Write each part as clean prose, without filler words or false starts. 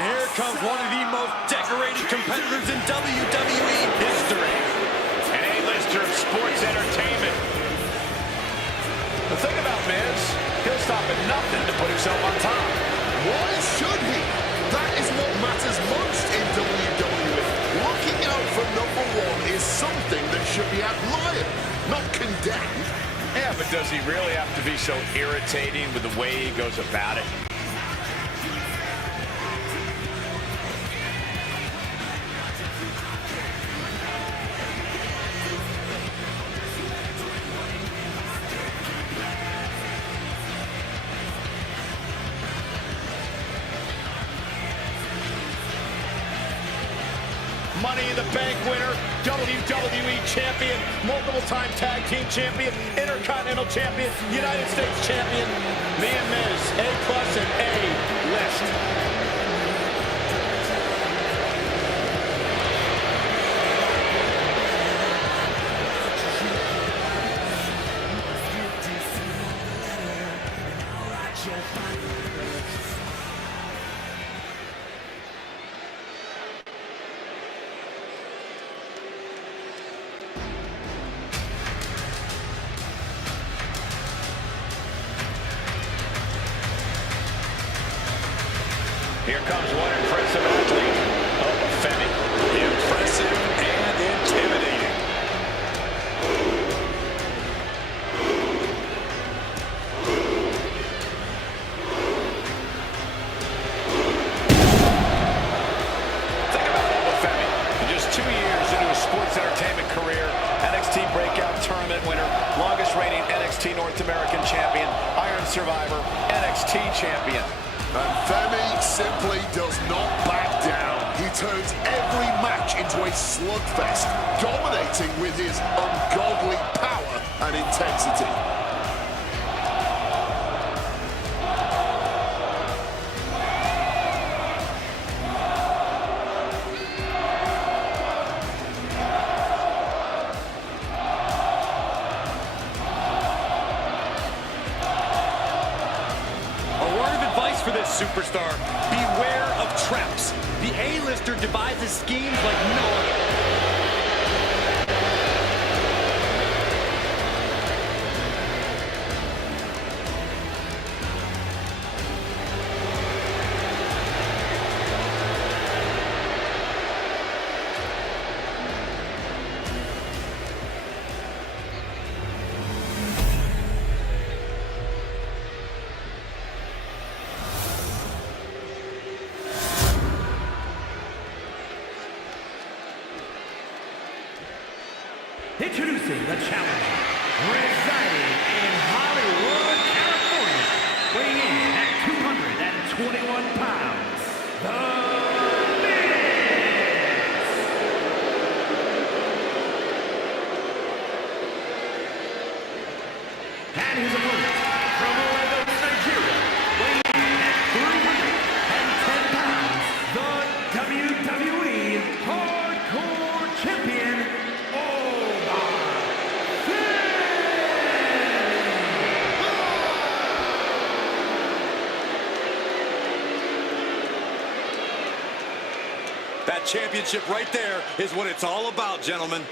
Here comes one of the most decorated competitors in WWE history. An A-lister of sports entertainment. The thing about Miz, he'll stop at nothing to put himself on top. Why should he? That is what matters most in WWE. Looking out for number one is something that should be admired, not condemned. Yeah, but does he really have to be so irritating with the way he goes about it? Money in the Bank winner, WWE champion, multiple-time tag team champion, Intercontinental champion, United States champion. Me and Miz, A+ and A-list. Here comes one impressive athlete. Oh, Femi. Impressive and intimidating. Think about Oba Femi. In just 2 years into his sports entertainment career, NXT Breakout Tournament winner, longest reigning NXT North American champion, Iron Survivor, NXT champion. And Femi simply does not back down. He turns every match into a slugfest, dominating with his ungodly power and intensity. For this superstar, beware of traps. The A-lister devises schemes like no other. Introducing the challenger, residing in Hollywood, California, weighing in at 221 pounds, The Miz! And his opponent, from Lagos, Nigeria, weighing in at 310 pounds, the WWE Hardcore Champion, That championship right there is what it's all about, gentlemen.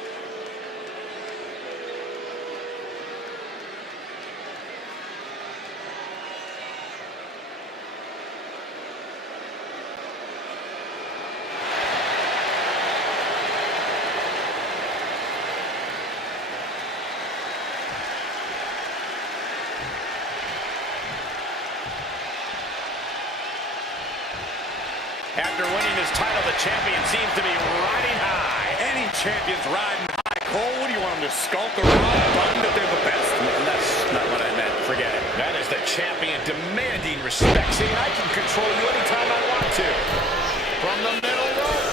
After winning his title, the champion seems to be riding high. Any champion's riding high. Cole, what do you want them to skulk around, button that they're the best? That's not what I meant. Forget it. That is the champion demanding respect. See, I can control you anytime I want to. From the middle rope.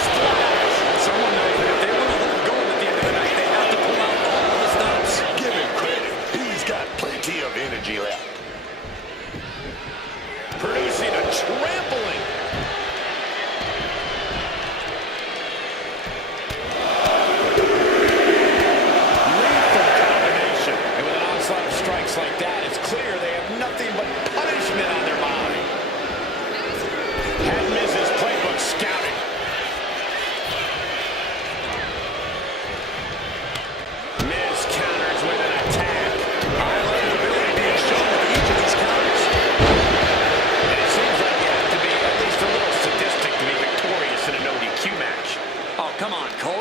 Splash. Someone knows that if they want to hold going at the end of the night, they have to pull out all the stops. Give him credit. He's got plenty of energy left. Producing a trampling. like that, it's clear they have nothing but punishment on their mind.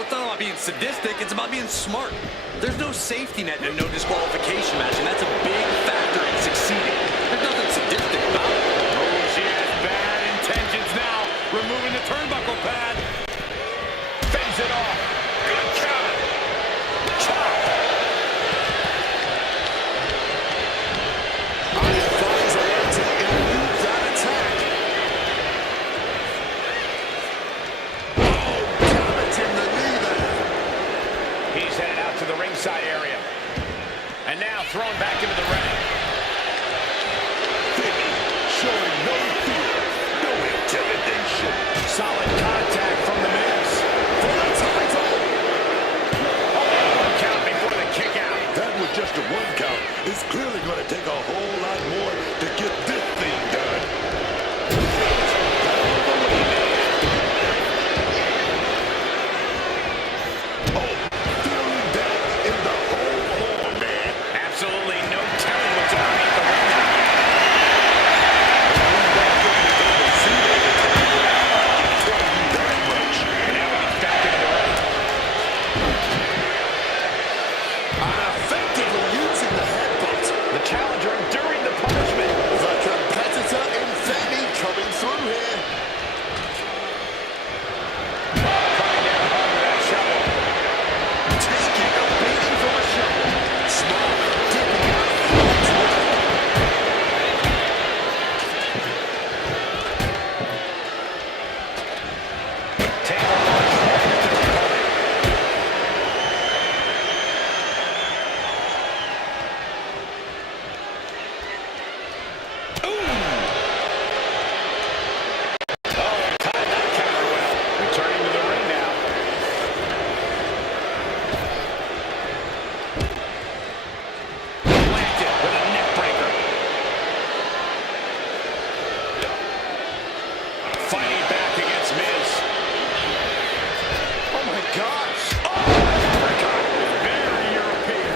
it's not about being sadistic, it's about being smart. There's no safety net and no disqualification match, and that's a big factor in succeeding. There's nothing sadistic about it. Oh, she has bad intentions now. Removing the turnbuckle pad. Fends it off. Good count. Chop. I advise her to elude that attack. Oh, damaging the knee there. He's headed out to the ringside area. And now thrown back into the ring. Showing no fear, no intimidation. Solid contact from the Miz. For the title. One count before the kick out. That was just a one count. It's clearly going to take a whole lot more to get this thing done. Oh, feeling that in the whole arm, man. Absolutely no telling what's underneath the ring. And now he's back into the ring. Effectively using the headbutt. The challenger enduring the punishment. The competitor in Femi coming through here. Coming down hard with that shovel. Taking a beating from a shovel. Smart, dipping out of harm's way. Table launch right into the opponent. Timed that counter well. Returning to the ring now. Planted with a neck breaker. Fighting back against Miz. Oh my gosh. Oh, very European.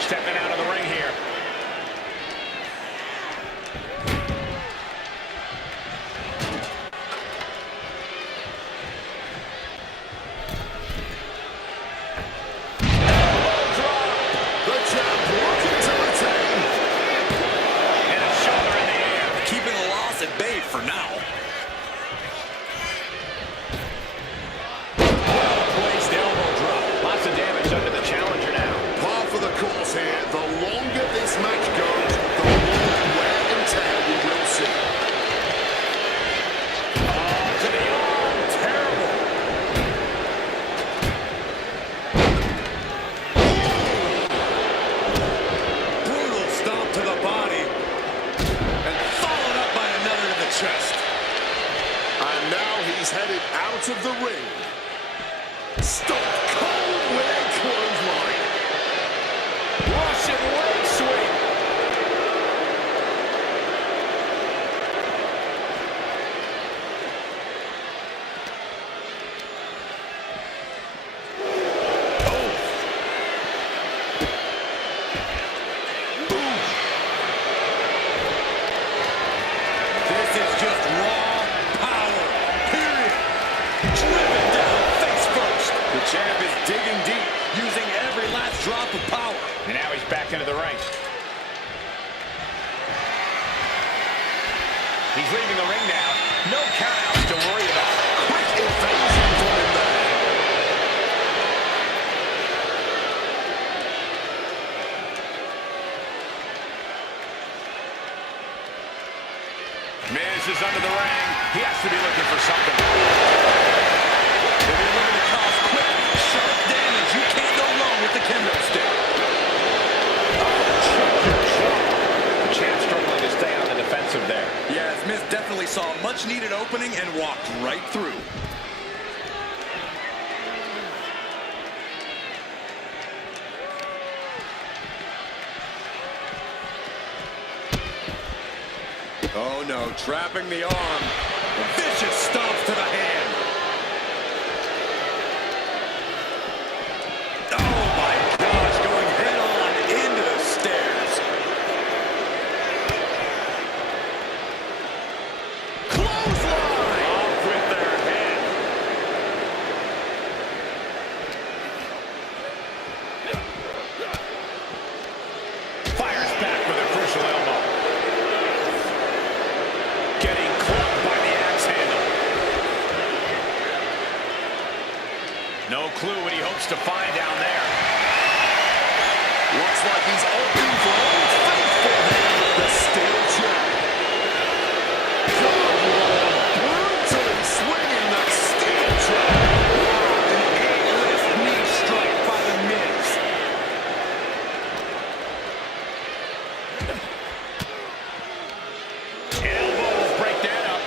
Stepping out of the ring here. The champ looking to retain. And a shoulder in the air. Keeping the loss at bay for now. Well-placed elbow drop. Lots of damage under the challenger now. Par for the course here. The longer this match goes, the more wear and tear we will see. To the arm. Terrible. Brutal stomp to the body. And followed up by another to the chest. And now he's headed out of the ring. Stop cold with a clothesline. Russian leg sweep. This is just raw power, period. Driven down face first. The champ is digging deep, using every last drop of power. And now he's back into the ring. He's leaving the ring now. No countouts to worry about. Quick evasion from him there. Miz is under the ring. He has to be looking for something. If you're looking to cause quick, sharp damage, you can't go wrong with the kendo stick. The champ struggling to stay on the defensive there. Yes, Miz definitely saw a much-needed opening and walked right through. Oh no, trapping the arm. Vicious stomp to the hand. Oh my gosh, going head on into the stairs. Clothesline! Off with their head. clue what he hopes to find down there. Looks like he's opting for Old Faithful here. The steel chair. Good Lord, brutally swinging that steel chair. An A-list knee strike by the Miz. Elbow will break that up.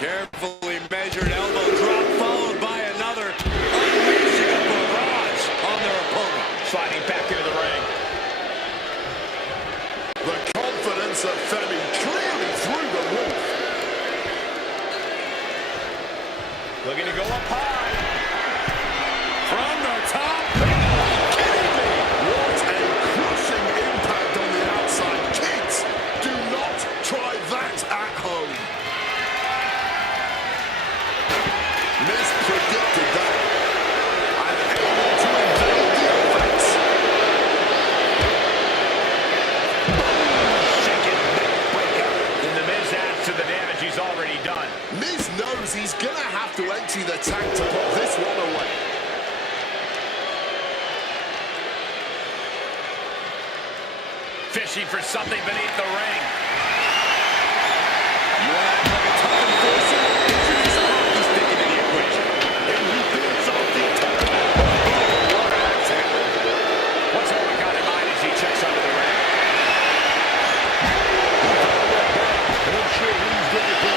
Carefully measured elbow drop followed by another, unleashing a barrage on their opponent. Sliding back into the ring. The confidence of Femi clearly through the roof. Looking to go up high. From the top. Kidding me? What a crushing impact on the outside. Kids, do not try that at home. Mispredicted that. And able to evade the offense. Shaking neck breaker. And the Miz adds to the damage he's already done. Miz knows he's going to have to empty the tank to put this one away. Fishing for something beneath the ring. You want to act like a tough enforcer? Introduce a hockey stick into the equation. And he builds off the entire back. Oh, what an axe handle. What's all we got in mind as he checks under the ring? And I'm sure he's going to go.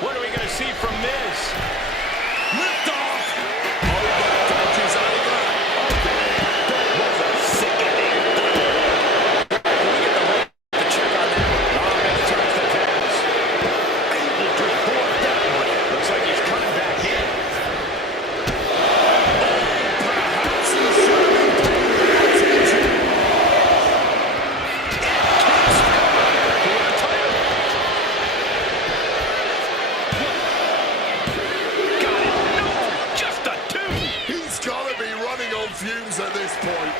What are we going to see from Miz? Lift off. Dodges out of that. That was a sickening blow. Can we get the hook to check on that? Miz turns the tables. Able to force that one. Looks like he's coming back in. Perhaps he should have been paying more attention. Got it. No, just a two. He's got to be running on fumes at this point.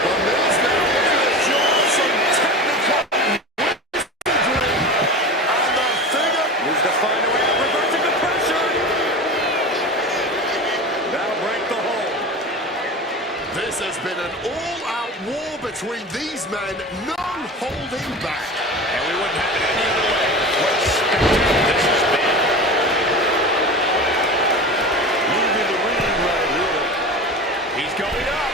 The Miz now looking to show off some technical wizardry. And the figure. Needs to find a way of reversing the pressure. That'll break the hold. This has been an all-out war between these men. No holding back. And we wouldn't have it any other way. What a spectacle this has been. Leaving the ring right here. He's going up.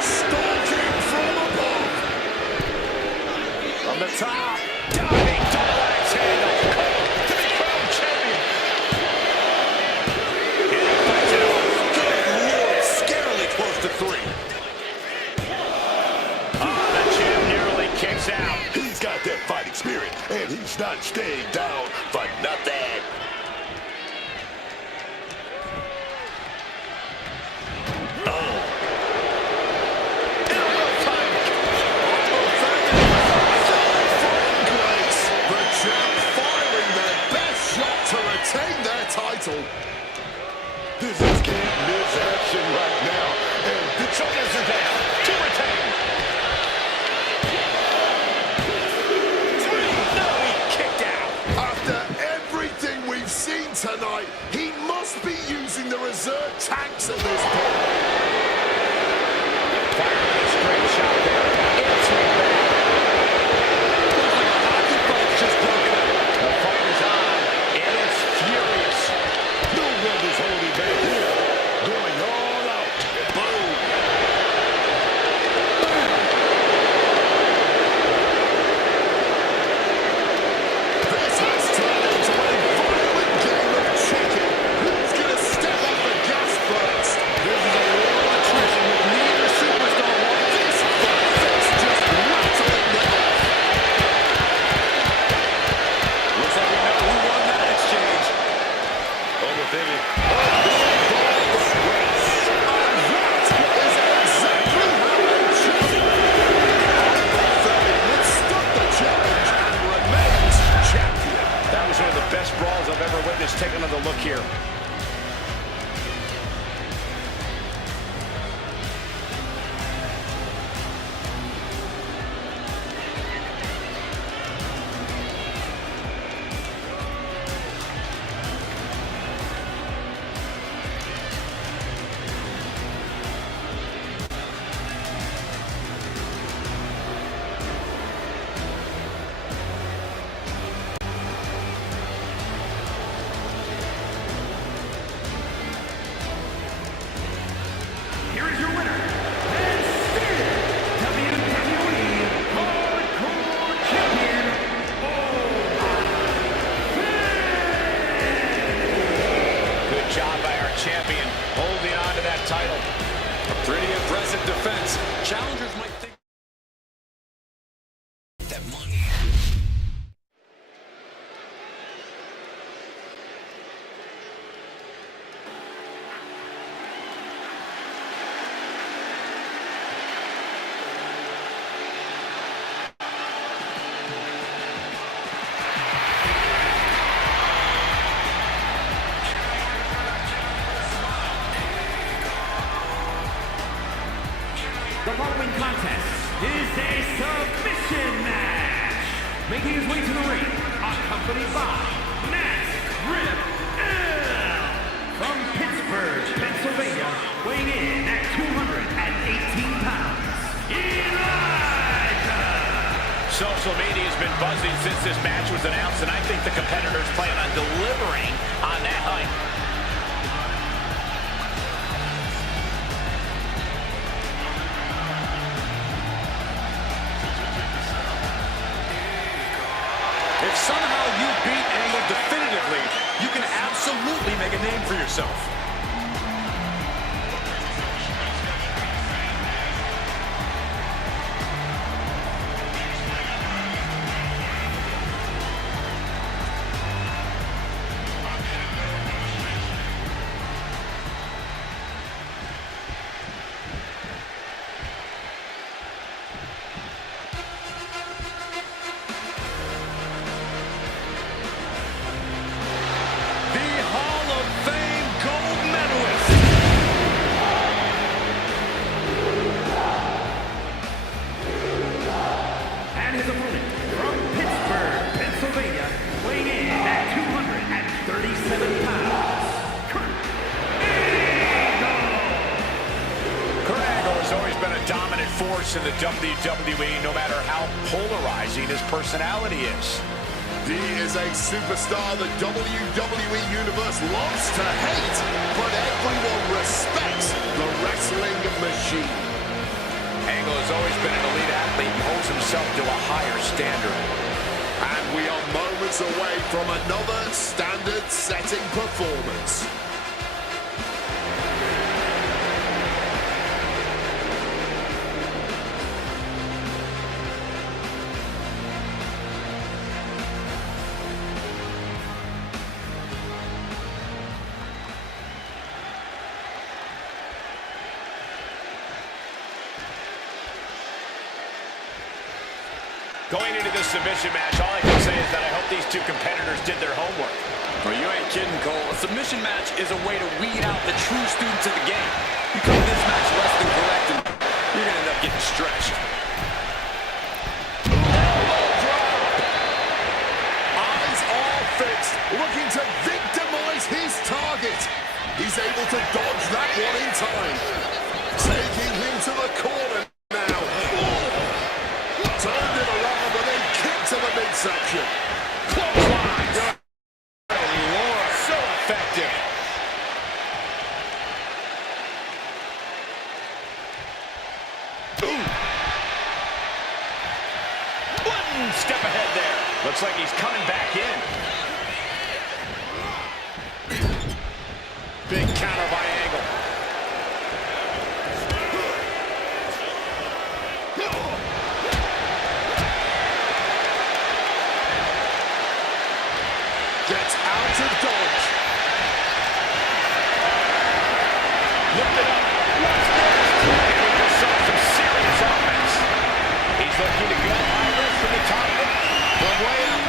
Stalking from above. From the top. Diving double axe handle. To be crowned champion. And he fights it off. Good Lord, scarily close to 3. The champ nearly kicks out. He's got that fighting spirit, and he's not staying down for nothing. The champ firing their best shot to retain their title. This is Can't Miss action right now, and the Shoulders are down. To retain. 3. No, he kicked out. after everything we've seen tonight, he must be using the reserve tanks at this point. Firing a straight shot there. Into the back. Looks like a hockey fight's just broken out. The fight is on. It is furious. No one is holding back here. Going all out. Boom. This has turned into a violent game of chicken. Who's going to step on the gas first? This is a war of attrition with neither superstar wants this fight. Let's take another look here. Here is your winner, and still WWE Hardcore Champion, Good job by our champion, holding on to that title. A pretty impressive defense. Challengers might think that money. The following contest is a submission match. Making his way to the ring, accompanied by Matt Rip L. From Pittsburgh, Pennsylvania, weighing in at 218 pounds, Elijah. Social media has been buzzing since this match was announced, and I think the competitors plan on delivering on that hype. If somehow you beat Angle definitively, you can absolutely make a name for yourself. And his opponent from Pittsburgh, Pennsylvania, weighing in at 237 pounds, Kurt Angle. Kurt Angle has always been a dominant force in the WWE, no matter how polarizing his personality is. He is a superstar the WWE Universe loves to hate, but everyone respects the wrestling machine. Angle has always been an elite athlete and holds himself to a higher standard. And we are moments away from another standard-setting performance. Going into this submission match, all I can say is that I hope these two competitors did their homework. Well, you ain't kidding, Cole. A submission match is a way to weed out the true students of the game. You come to this match less than correct, and you're going to end up getting stretched. Elbow drop. Eyes all fixed, looking to victimize his target. He's able to dodge that one in time. Taking him to the corner now. Turned it around, but then kicked to the midsection. Clothesline. Oh, Lord, so effective. Ooh. One step ahead there. Looks like he's coming back in. Big counter by Angle. Gets out of dodge. Lift it up. What's next? We just saw some serious offense. He's looking to go high risk from the top from way up.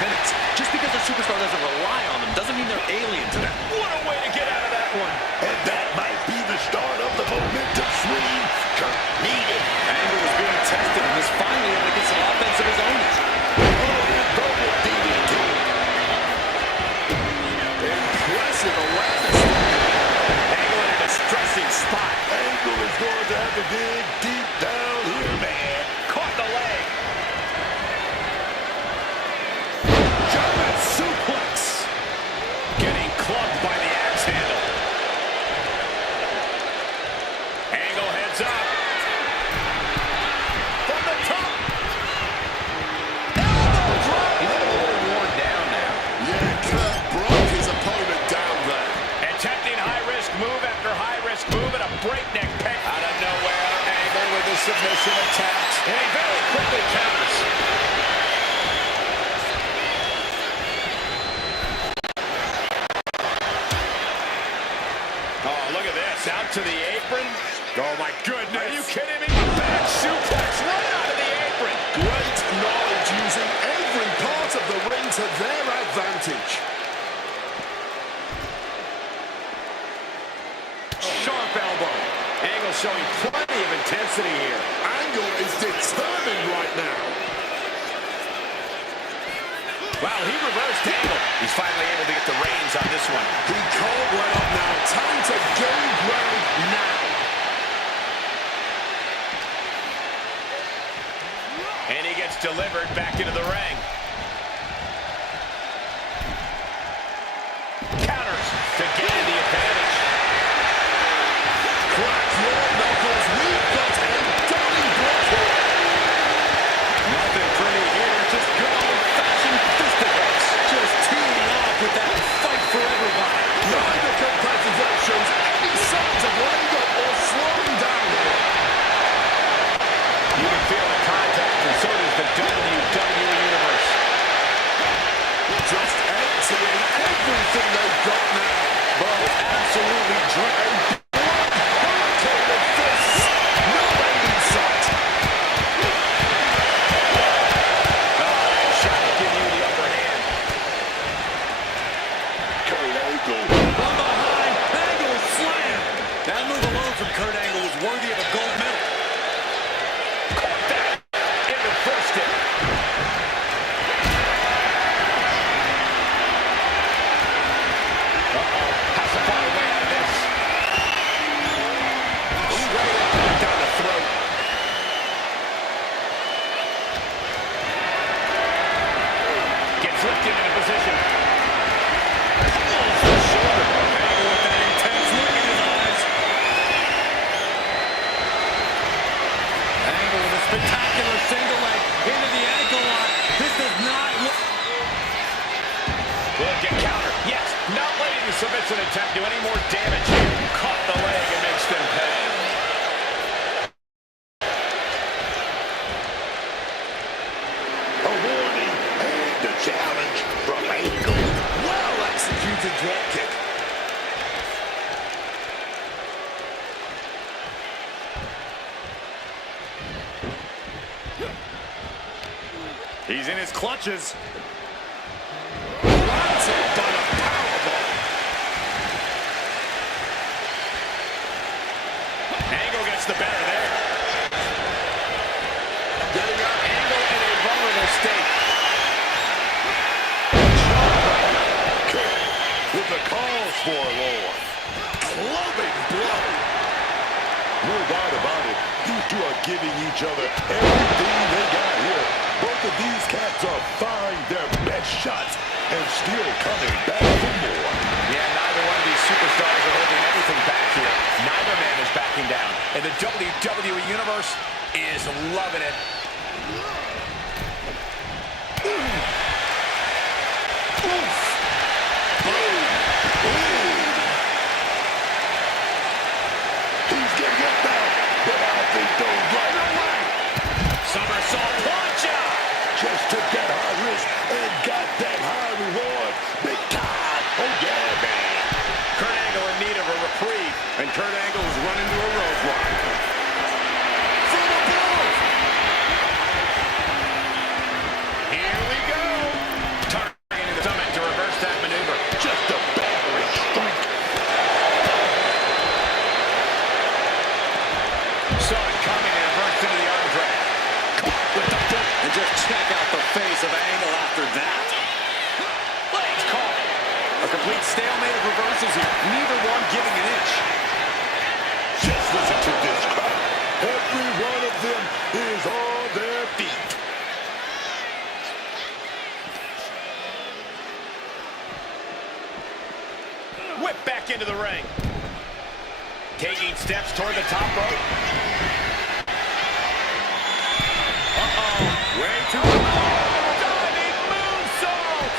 tenets. Just because a superstar doesn't rely on them doesn't mean they're alien to them. What a way to get out of that one. And that might be the start of the momentum swing Kurt needed. Angle was being tested and is finally able to get some offense of his own. Double DDT. Impressive awareness. Angle in a distressing spot. Angle is going to have to dig deep down here, man. Caught the leg. German suplex. Getting clubbed by the axe handle. Angle heads up. From the top. Elbow drop. He's a little worn down now. Yeah, Kurt broke his opponent down there. Attempting high-risk move after high-risk move at a breakneck pace. Out of nowhere, Angle with a submission attempt. And he very quickly counters. Oh, look at this. Out to the apron. Oh, my goodness. Are you kidding me? Back suplex right out of the apron. Great knowledge using every part of the ring to their advantage. Sharp elbow. Angle showing plenty of intensity here. Angle is determined right now. Wow, he reversed Angle. He's finally able to get the reins on this one. He can't let up now. Time to gain ground now. And he gets delivered back into the ring. Counters to gain the advantage. Crack your knuckles. We've got a dummy block here. Nothing pretty here, just good old-fashioned fisticuffs. Just teeing off with that fight for everybody. Neither competitor shows any signs of letting up or slowing down here. You can feel the contact, and so does the WWE Universe. Just emptying everything they've got now. Both absolutely drained. Hurricane of fists. No end in sight. Shot to give you the upper hand. Kurt Angle. From behind, Angle slam. That move alone from Kurt Angle was worthy of a gold medal. Caught that and reversed it. Has to find a way out of this. Straight up down the throat. Gets lifted into position. Pulls the shoulder. Angle with that intense look in his eyes. Angle with a spectacular single leg into the ankle lock. This does not look... Will get counter. Yes, not letting the submission attempt do any more damage here. Caught the leg and makes them pay. A warning and a challenge from Angle. Well executed drop kick. He's in his clutches. Planted by a powerbomb. Angle gets the better there. Getting up. Angle in a vulnerable state. Kick with the cause for Lord. Clubbing blow. No doubt about it. These two are giving each other everything they got here. Both of these cats are firing their best shots and still coming back for more. Yeah, neither one of these superstars are holding anything back here. Neither man is backing down. And the WWE Universe is loving it. Oof. Boom. Boom. He's getting it back, but I think they'll right away. Somersault punch out. Just took that high risk and got that high reward. Big time. Oh, yeah, man. Kurt Angle in need of a reprieve. And Kurt Angle is running to a roadblock. From above. Here we go. angle after that. Legs caught. A complete stalemate of reversals here. Neither one giving an inch. Just listen to this crowd. Every one of them is on their feet. Whip back into the ring. Taking steps toward the top rope. Uh-oh. Way too low. Diving moonsault.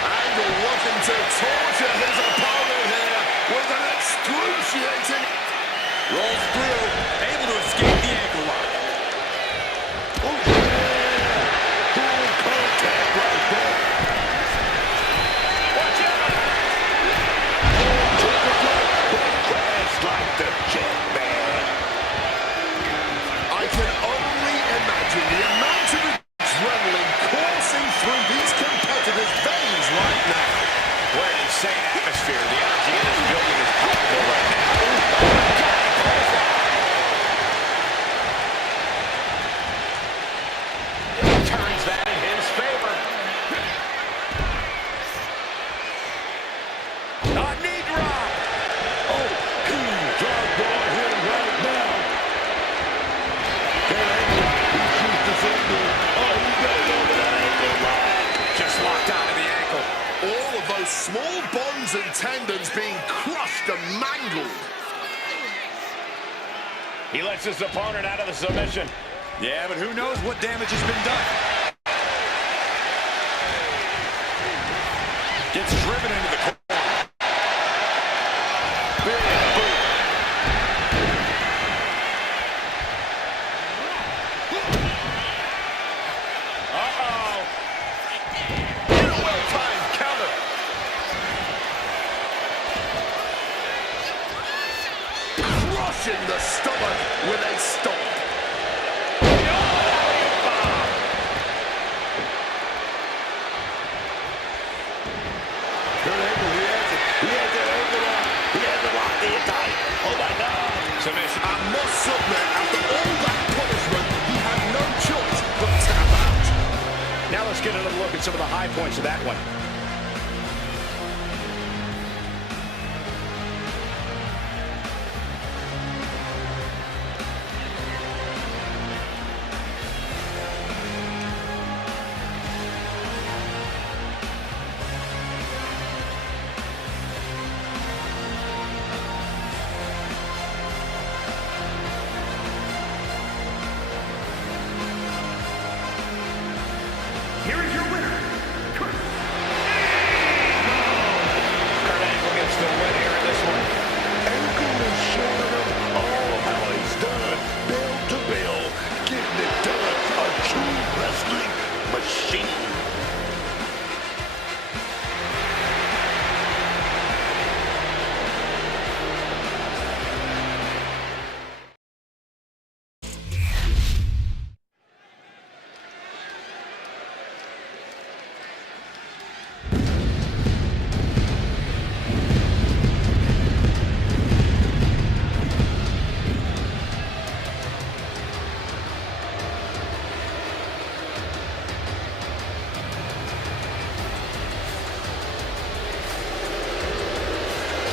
Angle looking to torture his opponent here with an excruciating... Rolls through, able to escape the ankle lock. Oh, yeah. Full contact right there. Watch out. Took the blow, but crashed like the jet man. I can only imagine the amount of adrenaline coursing through these competitors' veins right now. What an insane atmosphere. The energy in this building is palpable right now. Turns that in his favor. A knee drop. Oh, he's dropped on him right now. That angle, he shoots the finger. Oh, he goes over that ankle lock. Just locked onto the ankle. All of those small bones and tendons being crushed and mangled. He lets his opponent out of the submission. Yeah, but who knows what damage has been done. Gets driven into the corner. Big boot. Uh-oh. Get a well-timed counter. Crushing the stomach with a stomp. Submission. I must submit, after all that punishment, he had no choice but to tap out. Now let's get another look at some of the high points of that one. Here is your winner, Kurt Kurt Angle gets the win here in this one. Angle is showing up all how he's done, bell to bell, getting it done. A true wrestling machine.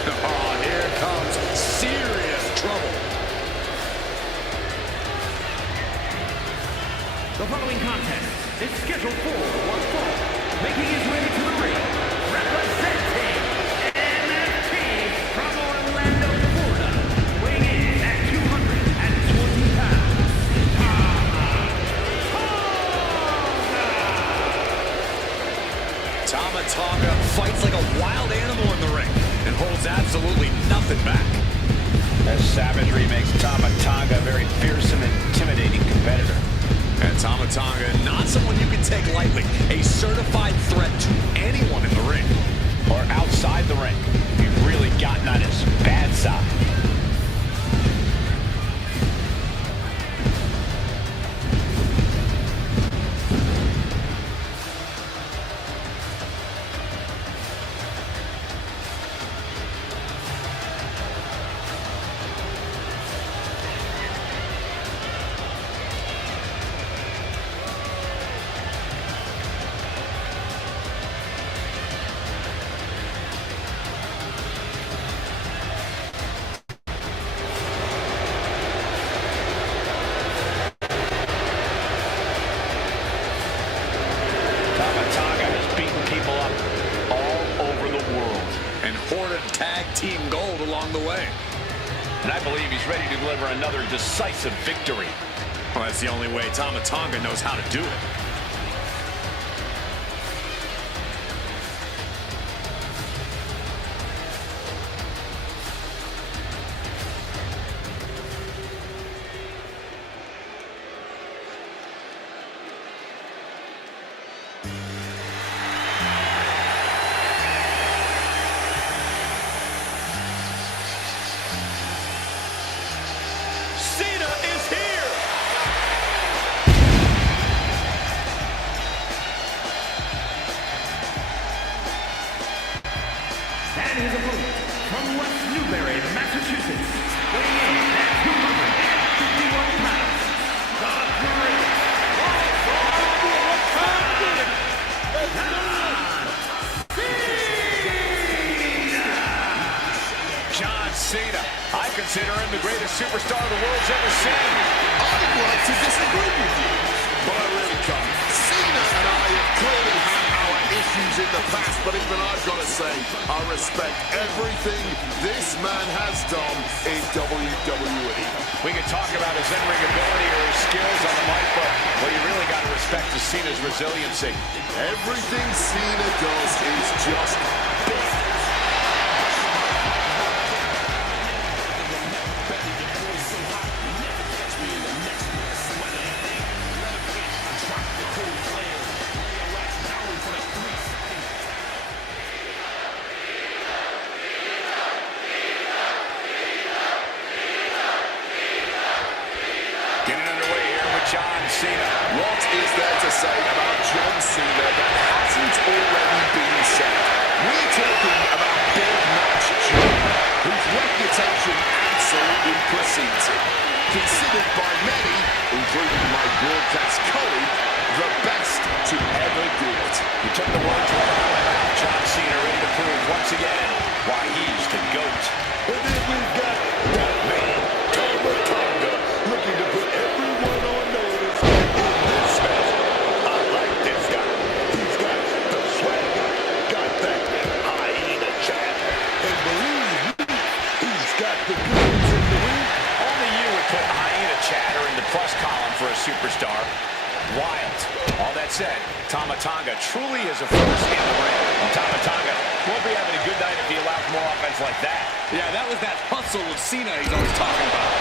Oh, here comes serious trouble. The following contest is scheduled for one fall, making his way to the ring, representing NXT from Orlando, Florida, weighing in at 220 pounds, Tama Tonga fights like a wild animal in the ring and holds absolutely nothing back. As savagery makes Tama Tonga a very fearsome and intimidating competitor. And Tama Tonga, not someone you can take lightly. A certified threat to anyone in the ring. Or outside the ring. You've really gotten on his bad side. tag team gold along the way. And I believe he's ready to deliver another decisive victory. Well, that's the only way Tama Tonga knows how to do it. And his opponent, from West Newbury, Massachusetts, weighing in at 251 pounds, the Great John Cena. I consider him the greatest superstar the world's ever seen. I'd like to disagree with you, but I really can't. Cena and I have clearly had our issues in the past, but even I've got to say, I respect everything this man has done in WWE. We can talk about his in-ring ability or his skills on the mic, but what you really got to respect is Cena's resiliency. Everything Cena does is just big. Getting underway here with John Cena. What is there to say about John Cena that hasn't already been said? We're talking about Big Match John, whose reputation absolutely precedes him. Considered by many, including my broadcast colleague, the best to ever do it. You took the words right out of my mouth. John Cena ready to prove once again why he's the GOAT. And then we've got that man, Tama Tonga, looking to put everyone on notice in this match. I like this guy. He's got the swagger, got that hyena chat, and believe me, he's got the goods in the ring. Only you would put hyena chatter in the plus column for a superstar. Wild. All that said, Tama Tonga truly is a force in the ring. Tama Tonga won't be having a good night if he allows more offense like that. Yeah, that was that hustle of Cena he's always talking about.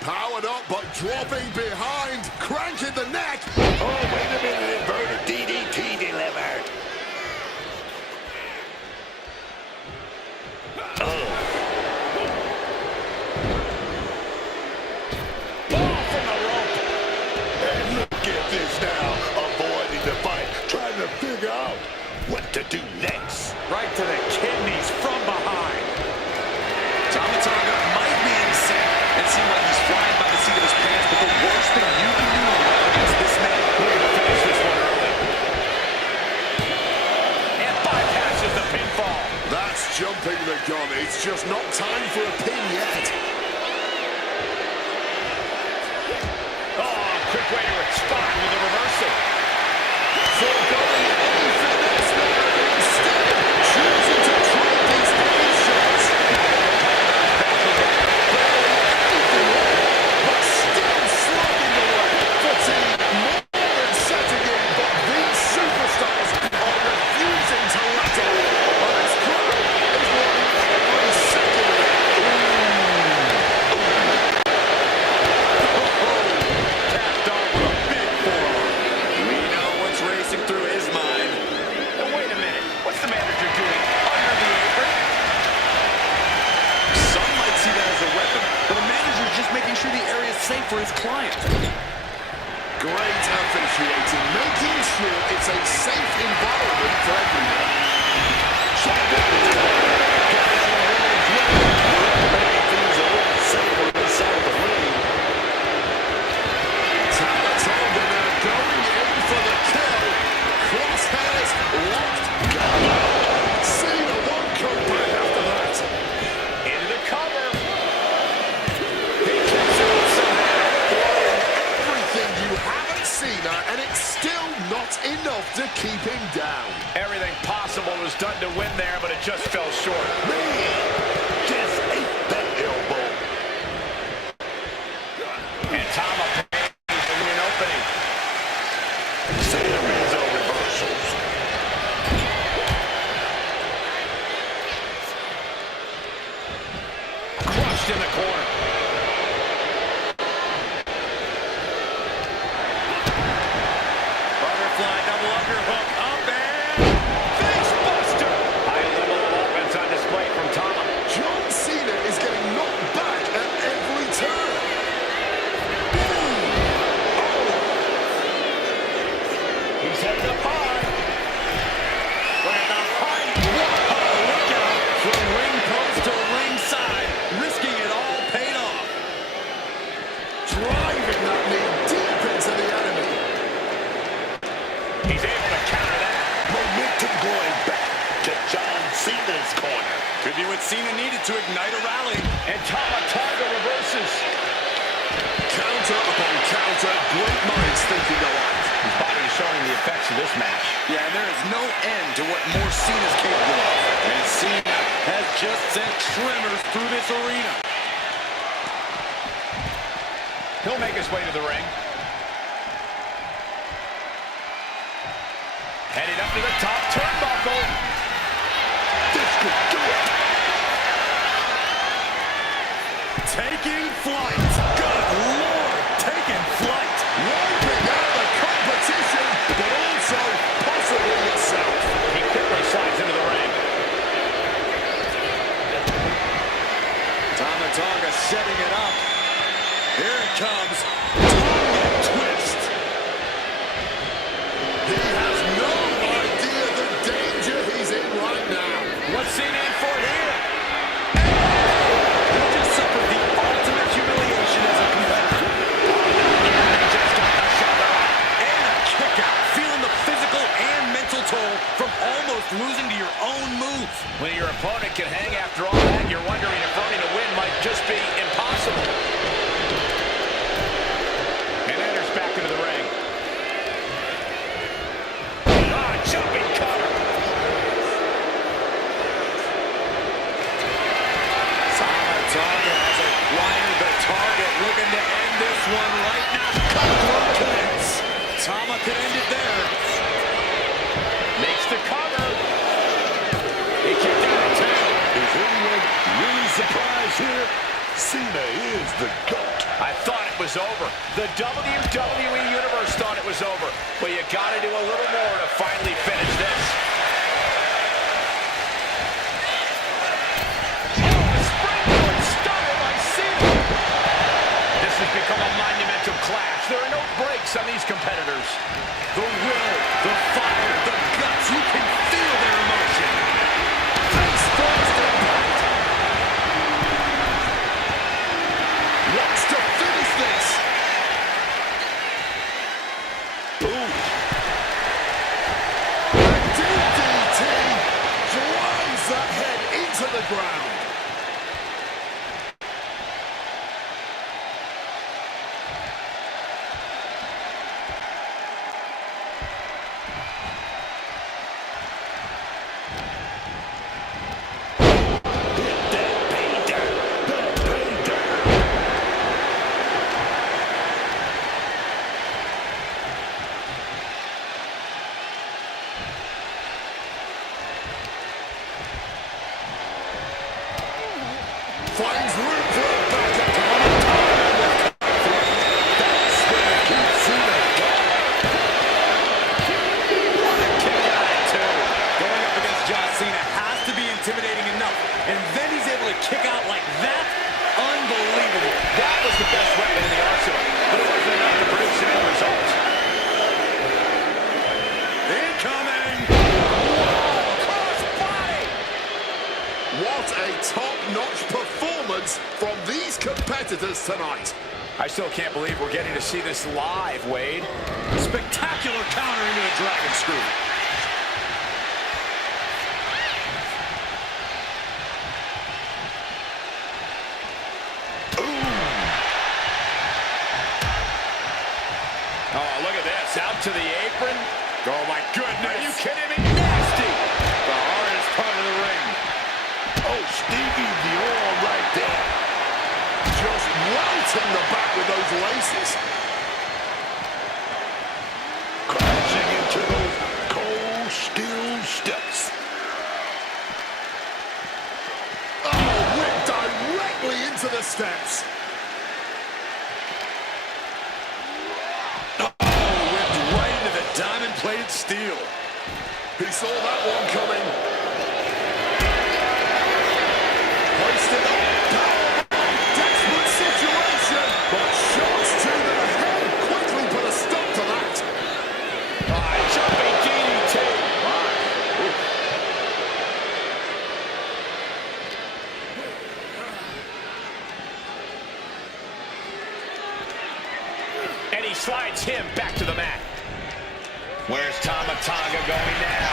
Powered up, but dropping behind, cranking the neck. Oh, wait a minute, inverted DDT delivered. Figure out what to do next. Right to the kidneys from behind. Tama Tonga might be in sync and seem like he's flying by the seat of his pants, but the worst thing you can do against this man, We're going to finish this one early. And bypasses the pinfall. That's jumping the gun. It's just not time for a pin yet. Oh, quick way to respond with a reversal. Foregoing any finesse there, instead choosing to trade these heavy shots. But still slugging away. Fatigue more than setting in, but these superstars are refusing to let up. And this crowd is wanting every second of it. capped off with a big forearm. We know what's racing through his mind. Now, wait a minute. What's the manager doing under the apron? Some might see that as a weapon, but the manager's just making sure the area is safe for his client. Great officiating, making sure it's a safe environment for everyone. Tama Tonga now going in for the kill. Crosshairs locked. Cena won't come back after that. Into the cover. He kicks out somehow. Cena's corner. Could be what Cena needed to ignite a rally. And Tama Tonga reverses. Counter upon counter, great minds thinking alike. His body is showing the effects of this match. Yeah, and there is no end to what more Cena's capable of. And Cena has just sent tremors through this arena. He'll make his way to the ring. Heading up to the top turnbuckle. This could do it. Taking flight. Good Lord, taking flight. Wiping out the competition, but also possibly itself. He quickly slides into the ring. Tama Tonga setting it up. Here it comes. Tonga twist. He has no idea the danger he's in right now. What's Cena in for here? He just suffered the ultimate humiliation as a competitor. He just got the shoulder up. And a kick out. Feeling the physical and mental toll from almost losing to your own move. When your opponent can hang after all that, you're wondering if earning a win might just be impossible. And enters back into the ring. Ah, jumping cutter. Tama Tonga has acquired the target, looking to end this one right now. Cutthroat connects. Tama could end it there. Makes the cover. He kicked out of town. Is anyone really surprised here? Cena is the GOAT. I thought it was over. The WWE Universe thought it was over. But you got to do a little more to finally finish this. Springboard stunner by Cena. This has become a monumental clash. There are no breaks on these competitors. The will, the fire, the guts. You can feel their emotion. Face first impact. Wants to finish this. Boom. DDT drives that head into the ground. Finds room for a back attack. That's where keeps Cena going. What a kick out at two. Going up against John Cena has to be intimidating enough. And then he's able to kick out like that. Unbelievable. That was the best weapon in the arsenal. But it wasn't enough to produce an end result. Incoming. What a top-notch performance from these competitors tonight. I still can't believe we're getting to see this live, Wade. Spectacular counter into the dragon screw. Oh, look at this. Out to the apron. Oh, my goodness. Are you kidding me? Nasty. The hardest part of the ring. Oh, Stevie Dior right there. Just welting the back with those laces. Crashing into those cold steel steps. Oh, whipped directly into the steps. Diamond-plated steel. He saw that one coming. Hoisted up. Desperate situation. But shots to the head quickly put a stop to that. Jumping DDT. And he slides him back to the mat. Where's Tama Tonga going now?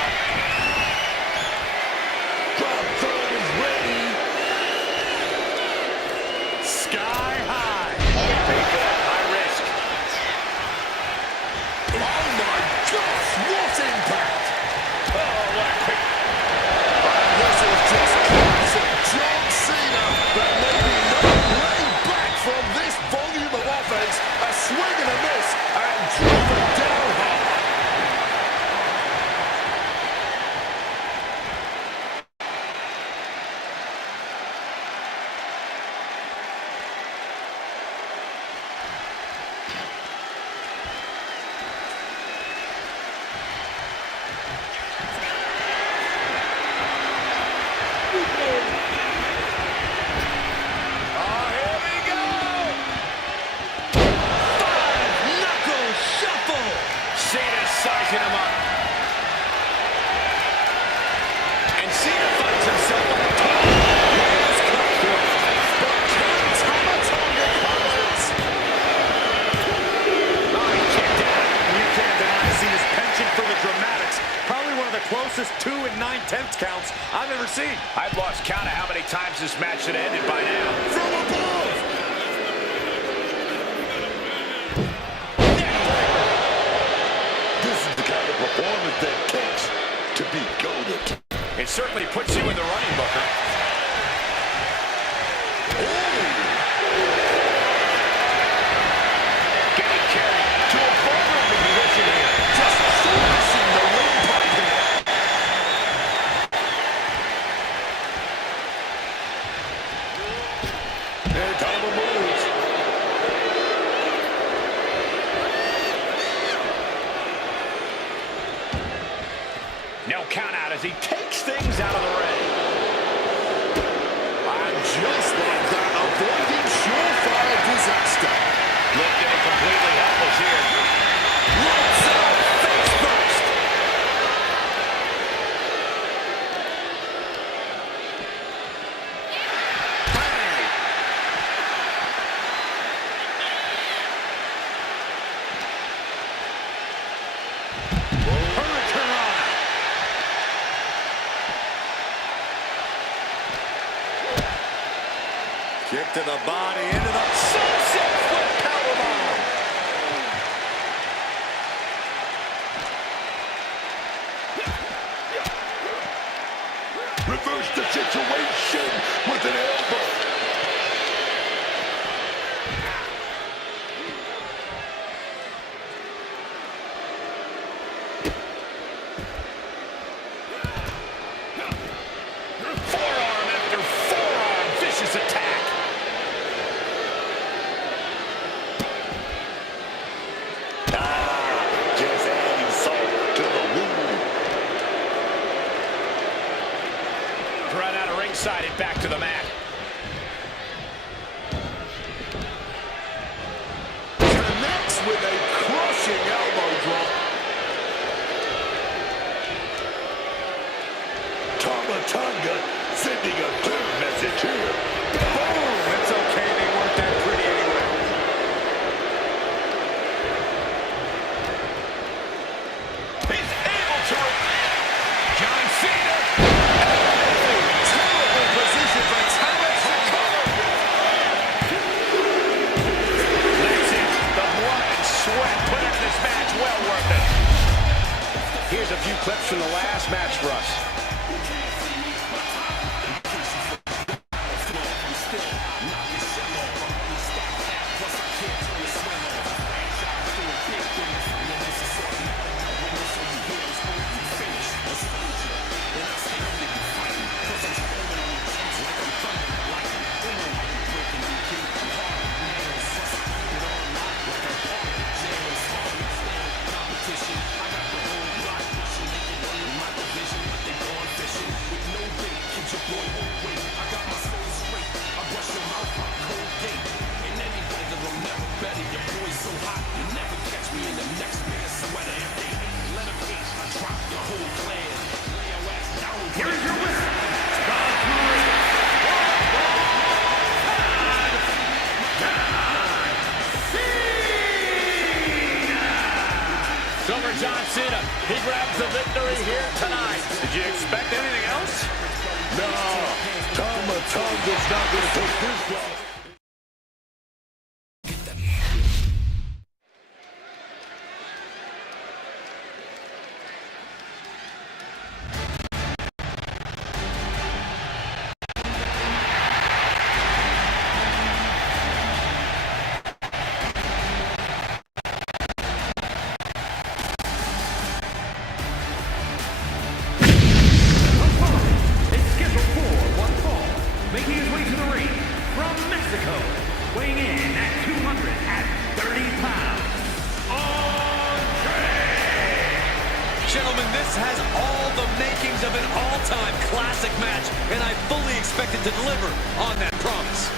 strength counts I've ever seen. I've lost count of how many times this match had ended by now. From above! This is the kind of performance that takes to be goated. It certainly puts you in the running, Booker. Getting carried to a vulnerable position here. Just slashing the windpipe here. And Tama moves. No count out as he takes things out of the ring. And just like that, avoiding surefire disaster. Looked completely helpless here. Lights out, face first. Kick to the body, into the sunset flip powerbomb. Reverse the situation with an elbow. Forearm after forearm. Vicious attack. Just adding salt to the wound. Thrown out of ringside and back to the mat. Connects with a crushing elbow drop. Tama Tonga sending a clear message here. Boom! It's okay, they weren't that pretty anyway. He's able to. John Cena. Terrible position for Tama Tonga. That's it. The blood and sweat put into this match. Well worth it. Here's a few clips from the last match for us. Here is your winner, Silver John Cena. He grabs the victory here tonight. Did you expect anything else? No, Tama Tonga's not going to take this loss. is scheduled for one fall, making his way to the ring from Mexico, weighing in at 230 pounds, Andre! Gentlemen, this has all the makings of an all-time classic match, and I fully expect it to deliver on that promise.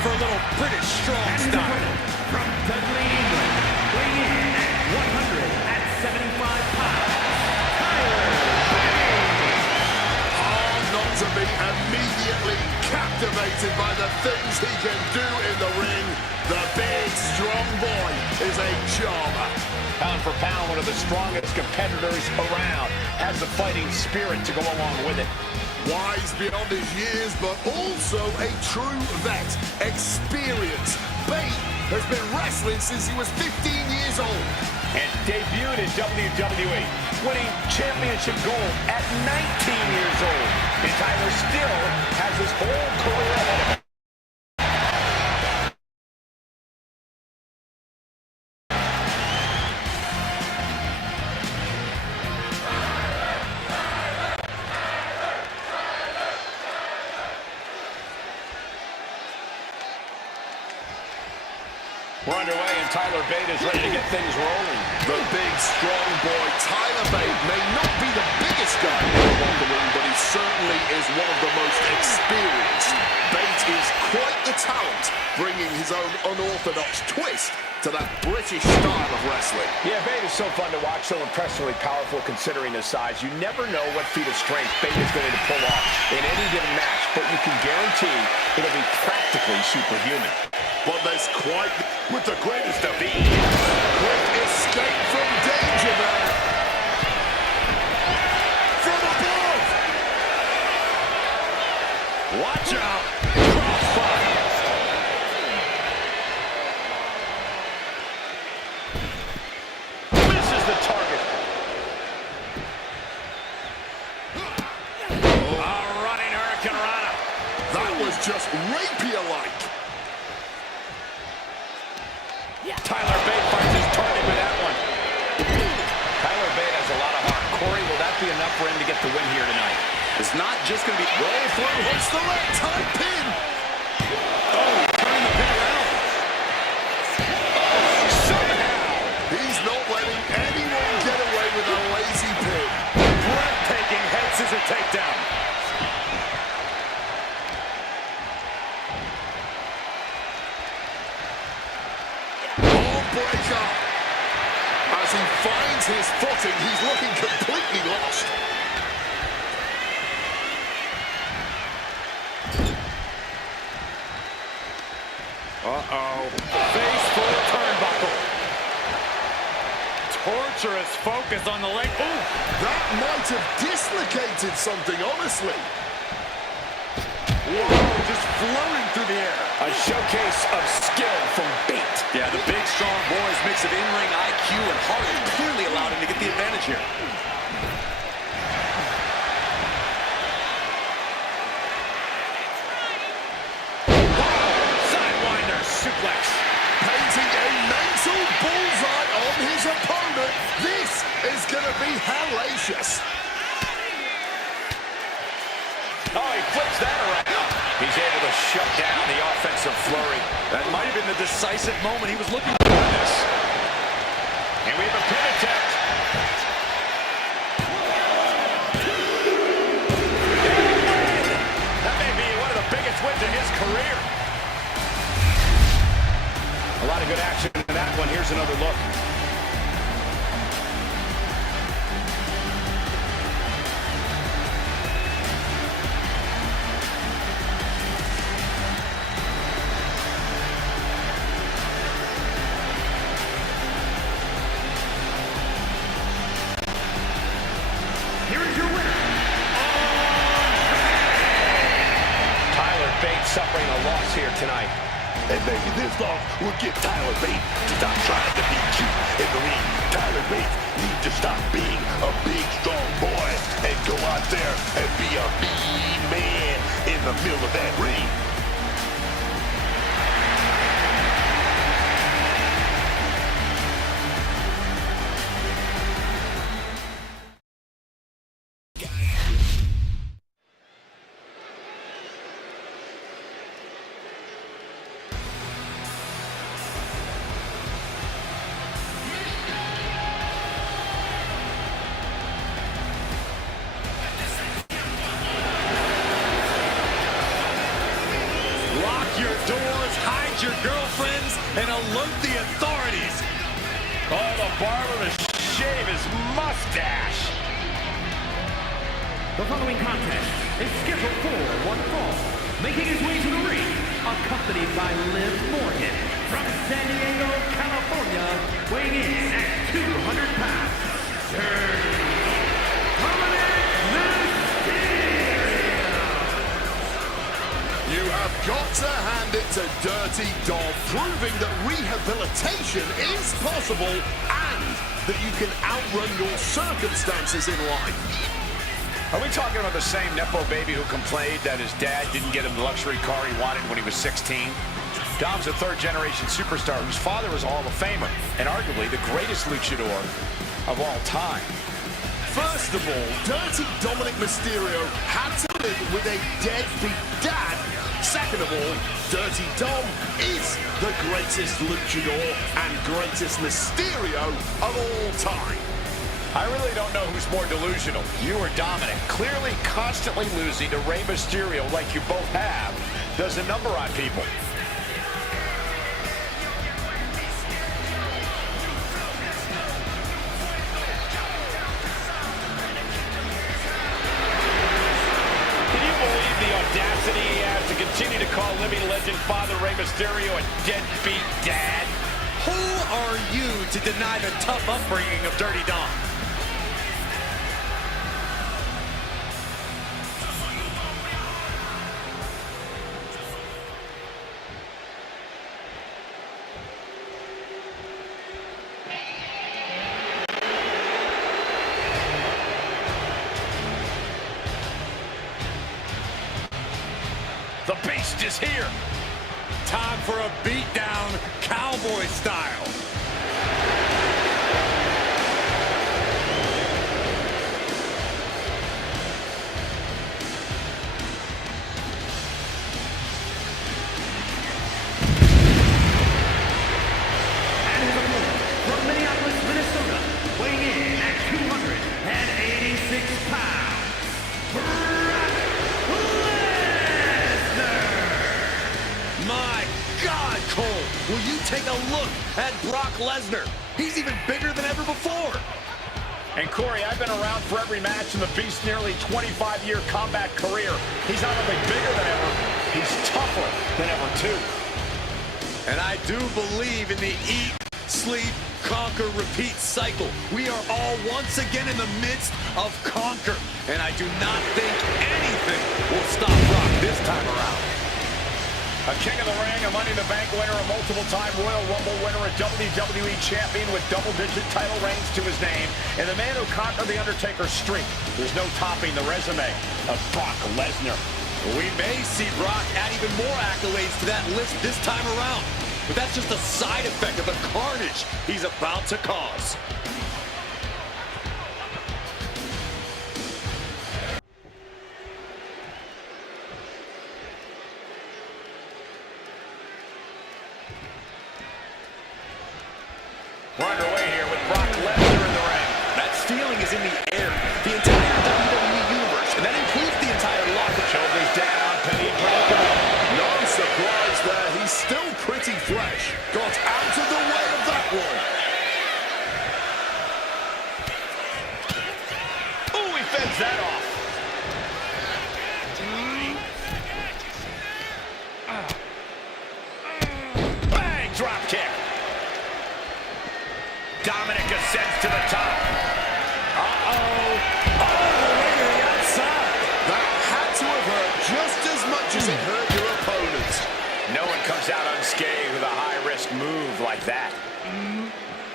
for a little British strong And his style. opponent, from Dudley, England, weighing in at 175 pounds, Tyler Bate. Hard not to be immediately captivated by the things he can do in the ring. The big, strong boy is a charmer. Pound for pound, one of the strongest competitors around. Has the fighting spirit to go along with it. Wise beyond his years, but also a true vet. Experience. Bate has been wrestling since he was 15 years old. And debuted in WWE, winning championship gold at 19 years old. And Tyler still has his whole career ahead of him. We're underway, and Tyler Bate is ready to get things rolling. The big, strong boy, Tyler Bate, may not be the biggest guy in the locker room, but he certainly is one of the most experienced. Bate is quite the talent, bringing his own unorthodox twist to that British style of wrestling. Yeah, Bate is so fun to watch, so impressively powerful considering his size. You never know what feat of strength Bate is going to pull off in any given match, but you can guarantee it'll be practically superhuman. But there's quite, With the greatest of ease. quick escape from danger there. From above. Watch out. Crossfire. Misses the target. A running Hurricane Rana. That was just rapier-like. Tyler Bate finds his target with that one. Tyler Bate has a lot of heart. Corey, will that be enough for him to get the win here tonight? It's not just going to be... Roll through, hits the leg, tight pin. Oh, turning the pin around. Somehow, he's not letting anyone get away with a lazy pin. Breathtaking head scissor takedown. Breaker. As he finds his footing, he's looking completely lost. Uh-oh. Face full turnbuckle. Torturous focus on the leg. Ooh. That might have dislocated something, honestly. Whoa, just floating through the air. A showcase of skill from Bate. Yeah, the big, strong boy's mix of in-ring IQ and heart clearly allowed him to get the advantage here. Sidewinder suplex. Painting a mental bullseye on his opponent. This is going to be hellacious. Oh, he flips that around. He's able to shut down the offensive flurry. That might have been the decisive moment he was looking for in this. And we have a pin attempt. That may be one of the biggest wins in his career. A lot of good action in that one. Here's another look. Here is your winner, Tyler Bate suffering a loss here tonight. And maybe this loss will get Tyler Bate to stop trying to beat you in the ring. Tyler Bate needs to stop being a big, strong boy and go out there and be a mean man in the middle of that ring. your doors, hide your girlfriends, and alert the authorities. Oh, the barber to shave his mustache. The following contest is scheduled for one fall. Making his way to the ring, accompanied by Liv Morgan from San Diego, California, weighing in at 200 pounds. You have got to hand it to Dirty Dom, proving that rehabilitation is possible and that you can outrun your circumstances in life. Are we talking about the same Nepo baby who complained that his dad didn't get him the luxury car he wanted when he was 16? Dom's a third-generation superstar whose father was a Hall of Famer and arguably the greatest luchador of all time. First of all, Dirty Dominic Mysterio had to live with a deadbeat dad. Second of all, Dirty Dom is the greatest luchador and greatest Mysterio of all time. I really don't know who's more delusional, you or Dominic. Clearly constantly losing to Rey Mysterio like you both have does a number on people. Can you believe the audacity he has to continue to call living legend Father Rey Mysterio a deadbeat dad? Who are you to deny the tough upbringing of Dirty Dom? The beast is here. Time for a beatdown, cowboy style. And his opponent from Minneapolis, Minnesota, weighing in at 286 pounds, Brock Lesnar. My God, Cole, will you take a look at Brock Lesnar? He's even bigger than ever before. And Corey, I've been around for every match in the Beast's nearly 25-year combat career. He's not only bigger than ever, he's tougher than ever, too. And I do believe in the eat, sleep, conquer, repeat cycle. We are all once again in the midst of conquer. And I do not think anything will stop Brock this time around. A King of the Ring, a Money in the Bank winner, a multiple-time Royal Rumble winner, a WWE champion with double-digit title reigns to his name, and the man who conquered The Undertaker's streak. There's no topping the resume of Brock Lesnar. We may see Brock add even more accolades to that list this time around. But that's just a side effect of the carnage he's about to cause. We're underway here with Brock Lesnar in the ring. That feeling is in the air. The entire WWE Universe, and that includes the entire locker. Shoulders down, penny predicament. No surprise there, he's still pretty fresh. Got out of the way of that one. Ooh, he fends that off. Bang, drop kick. Dominic ascends to the top. Uh-oh. Oh, way to the outside. That had to have hurt just as much as it hurt your opponent. No one comes out unscathed with a high-risk move like that.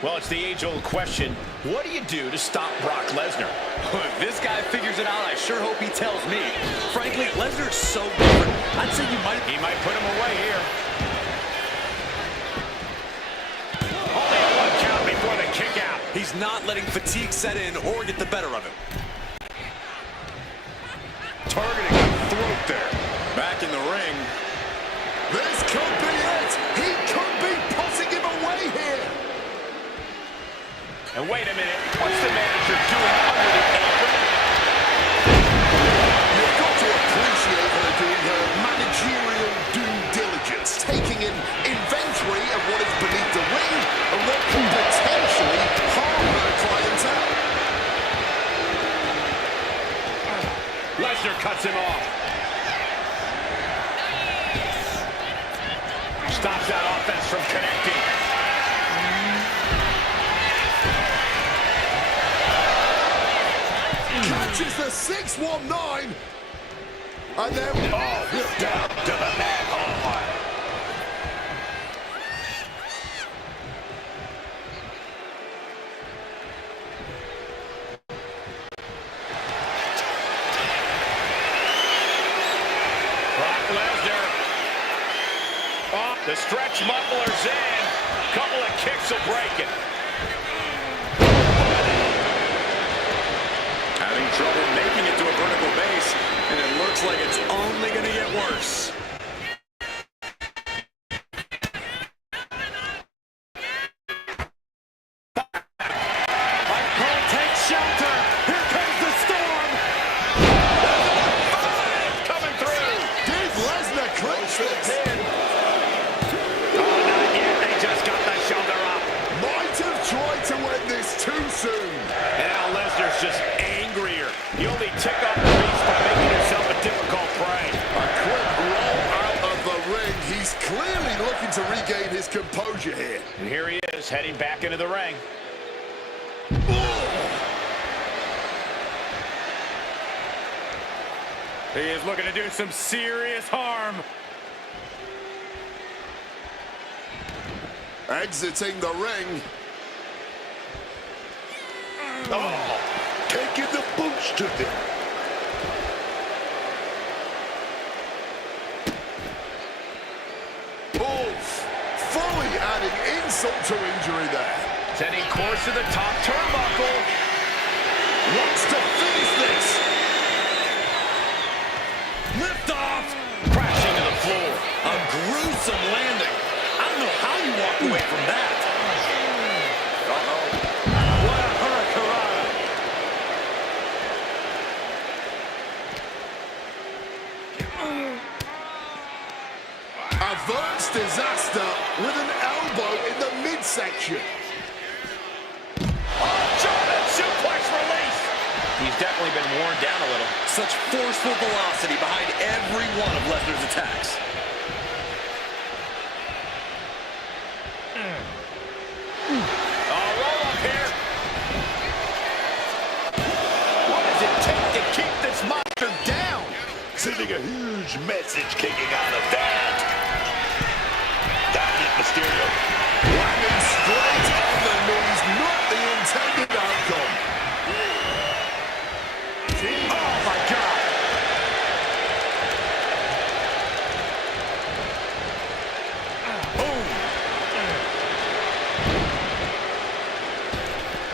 Well, it's the age-old question. What do you do to stop Brock Lesnar? If this guy figures it out, I sure hope he tells me. Frankly, Lesnar's so different. I'd say he might put him away here. Only a one count before the kick out. He's not letting fatigue set in or get the better of him. Targeting the throat there. Back in the ring. This could be it. He could be putting him away here. And wait a minute, what's the manager doing under the apron? You've got to appreciate her doing her managerial due diligence. him off. Stops that offense from connecting. Catches the 619. And then, Ripped down to the manhole. The stretch muffler's in. Couple of kicks will break it. Having trouble making it to a vertical base, and it looks like it's only going to get worse. Michael takes shelter. Here comes the storm. Coming through. did Lesnar clinch this? Just got the shoulder up. Might have tried to end this too soon. And now Lesnar's just angrier. You only tick off the beast by making yourself a difficult prey. A quick roll out of the ring. He's clearly looking to regain his composure here. And here he is, heading back into the ring. He is looking to do some serious harm. Exiting the ring. Taking the boots to them. Oof. Fully adding insult to injury there. Sending course to the top turnbuckle. Wants to finish this. Lift off. Crashing to the floor. A gruesome landing. I don't know how you walked away from that. What a hurricanrana. Averts disaster with an elbow in the midsection. German suplex release. He's definitely been worn down a little. Such forceful velocity behind every one of Lesnar's attacks. Roll up here. What does it take to keep this monster down? Sending a huge message kicking out of that. Dominic Mysterio. Landing straight on the knees, not the intended outcome. Oh, my God. Boom.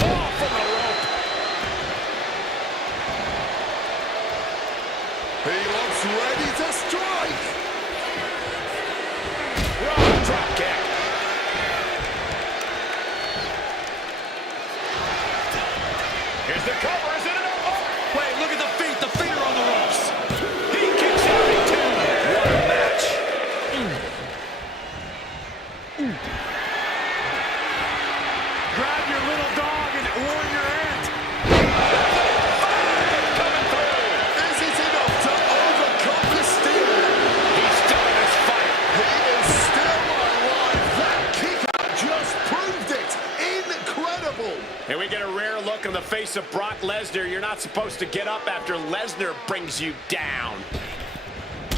Oh, from the rope. He looks ready to strike. Drop kick. Here's the cover. Is it enough? Oh, Wait, look at the feet. The feet are on the ropes. he kicks out at two. What a match. Grab your little dog and warn your aunt. Coming through. Is it enough to overcome the steel? He's still in this fight. He is still alive. That kick out just proved it. Incredible. And we get a rare look on the face of Brock Lesnar. You're not supposed to get up after Lesnar brings you down.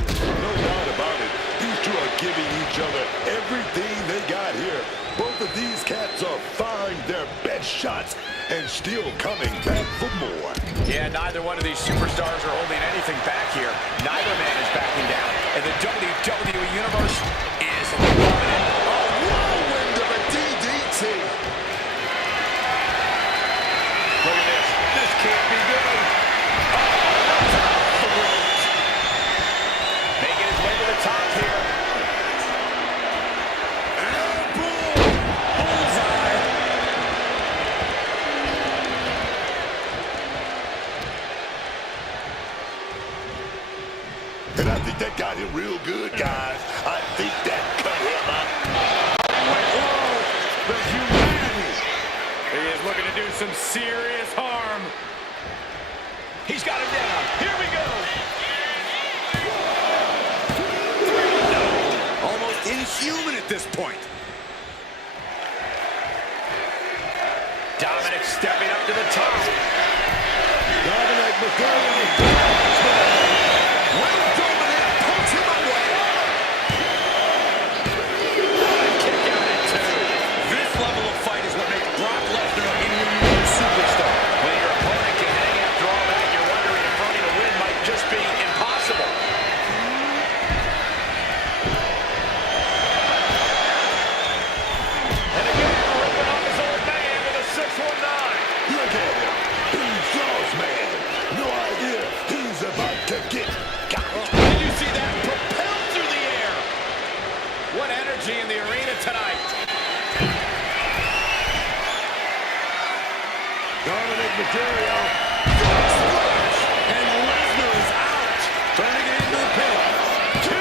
No doubt about it. These two are giving each other everything they got here. Both of these cats are firing their best shots and still coming back for more. Yeah, neither one of these superstars are holding anything back here. Neither man is backing down. And the WWE Universe is loving it. A whirlwind of a DDT. Look at this. This can't be good. Making his way to the top here. And I think that got him real good, guys. I think that cut him up. The humanity. He is looking to do some serious harm. He's got him down. Here we go. inhuman at this point. Dominic stepping up to the top. Dominic Mysterio. Will Dominic put him away? Kick out at 2. This level of fight is what makes Brock Lesnar an immune superstar. When your opponent can hang after all that, you're wondering if running a win might just be impossible. And again, ripping off his old man with a 619. Look at him. He's lost, man. No idea. He's about to get got. Did you see that? Propelled through the air. What energy in the arena tonight. Dominic Mysterio. And Lesnar is out. Trying to get into the pin. 2.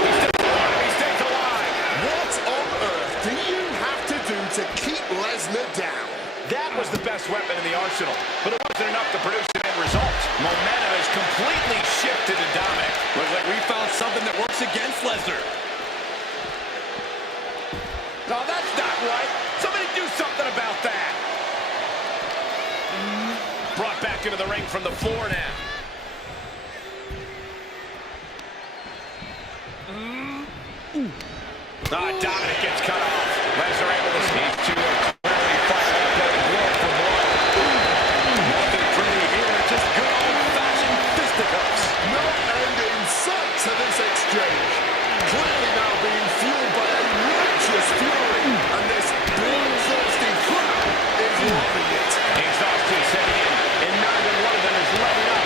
He stays alive. He stays alive. What on earth do you have to do to keep Lesnar down? That was the best weapon in the arsenal, but it wasn't enough to produce an end result. Momentum has completely shifted to Dominic. Looks like we found something that works against Lesnar. No, that's not right. Somebody do something about that. Brought back into the ring from the floor now. Dominic gets cut off. Lesnar able to speak to clearly fired up and blow for blow. Nothing pretty here, just good old-fashioned fisticuffs. No end in sight to this exchange. Clearly now being fueled by a righteous fury, and this bloodthirsty crowd is loving it. Exhaustion setting in, and not even one of them is letting up.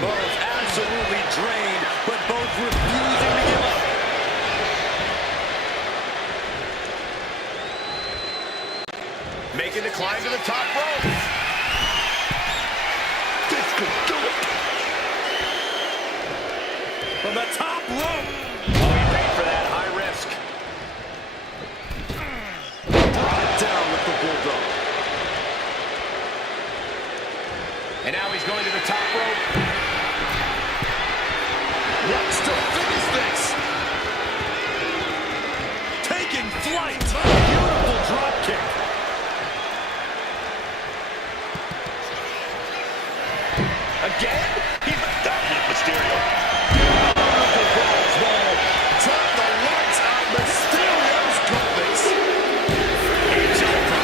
Both absolutely drained, but both refusing to give up. Making the climb to the top rope. This could do it. From the top rope. Oh, he paid for that high risk. Brought it down with the bulldog. And now he's going to the top rope. Wants to finish this. Taking flight. Beautiful drop kick. Again? He's Dominic Mysterio. Turn the lights out. Mysterio's got this. It's over.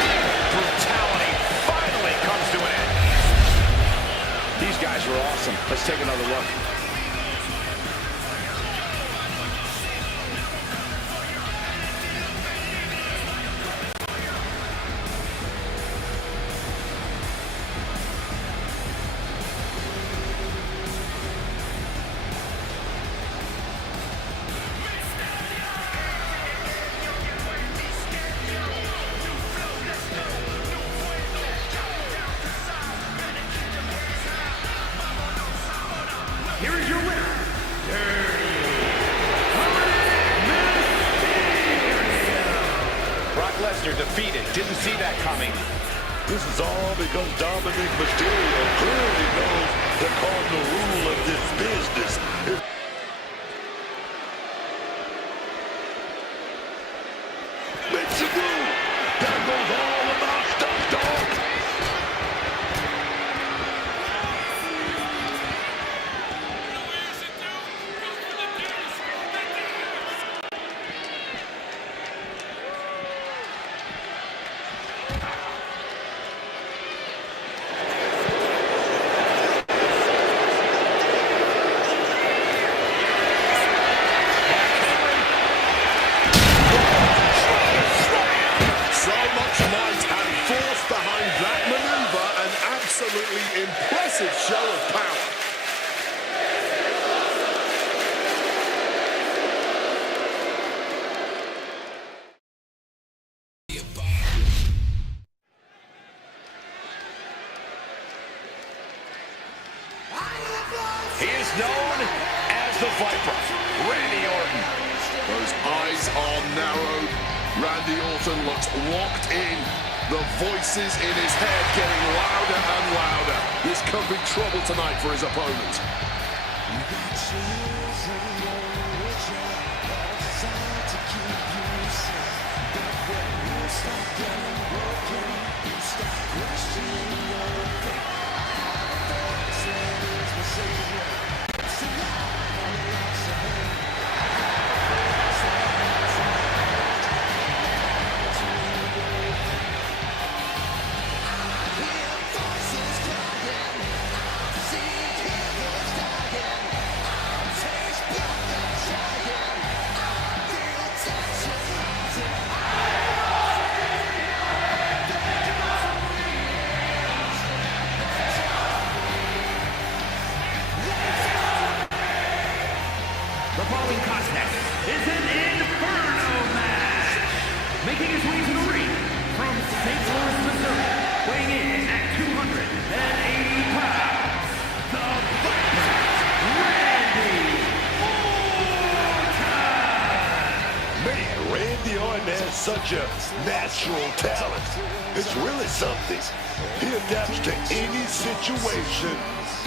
Brutality finally comes to an end. These guys were awesome. Let's take another look. Here is your winner, Brock Lesnar defeated. Didn't see that coming. This is all because Dominic Mysterio clearly knows the cardinal rule of this business. Makes you move. That goes all about stuff, dog. So much might and force behind that maneuver. An absolutely impressive show of power. He is known as the Viper, Randy Orton. Those eyes are narrowed. Randy Orton looks locked in. The voices in his head getting louder and louder. This could be trouble tonight for his opponent. The following contest is an Inferno match. Making his way to the ring from St. Louis, Missouri, weighing in at 280 pounds, the Viper, Randy Orton. Man, Randy Orton has such a natural talent. It's really something. He adapts to any situation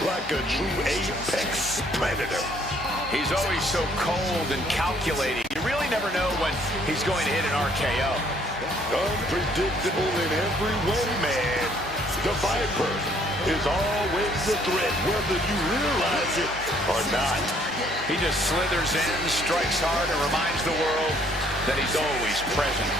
like a true apex predator. He's always so cold and calculating. You really never know when he's going to hit an RKO. Unpredictable in every way, man. The Viper is always a threat, whether you realize it or not. He just slithers in, strikes hard, and reminds the world that he's always present.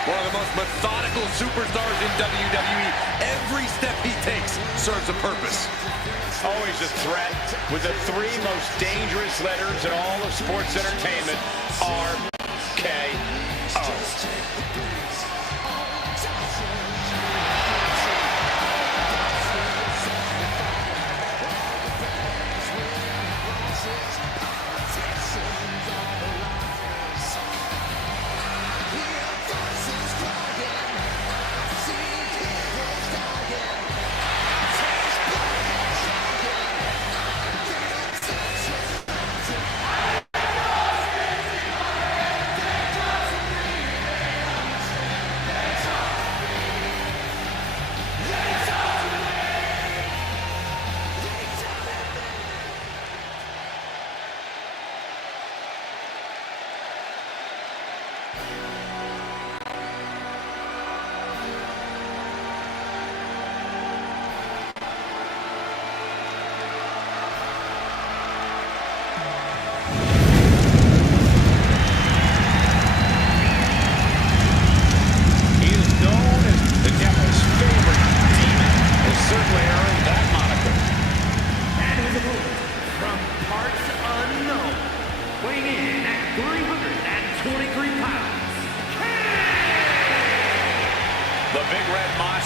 One of the most methodical superstars in WWE. Every step he takes serves a purpose. Always a threat with the three most dangerous letters in all of sports entertainment, RKO.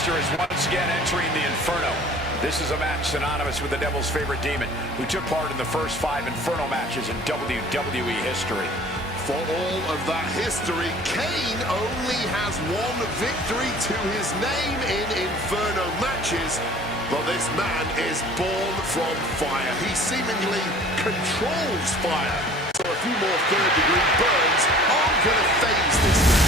Is once again entering the Inferno. This is a match synonymous with the Devil's favorite demon, who took part in the first 5 Inferno matches in WWE history. For all of that history, Kane only has one victory to his name in Inferno matches, but this man is born from fire. He seemingly controls fire, so a few more third-degree burns aren't going to faze this man.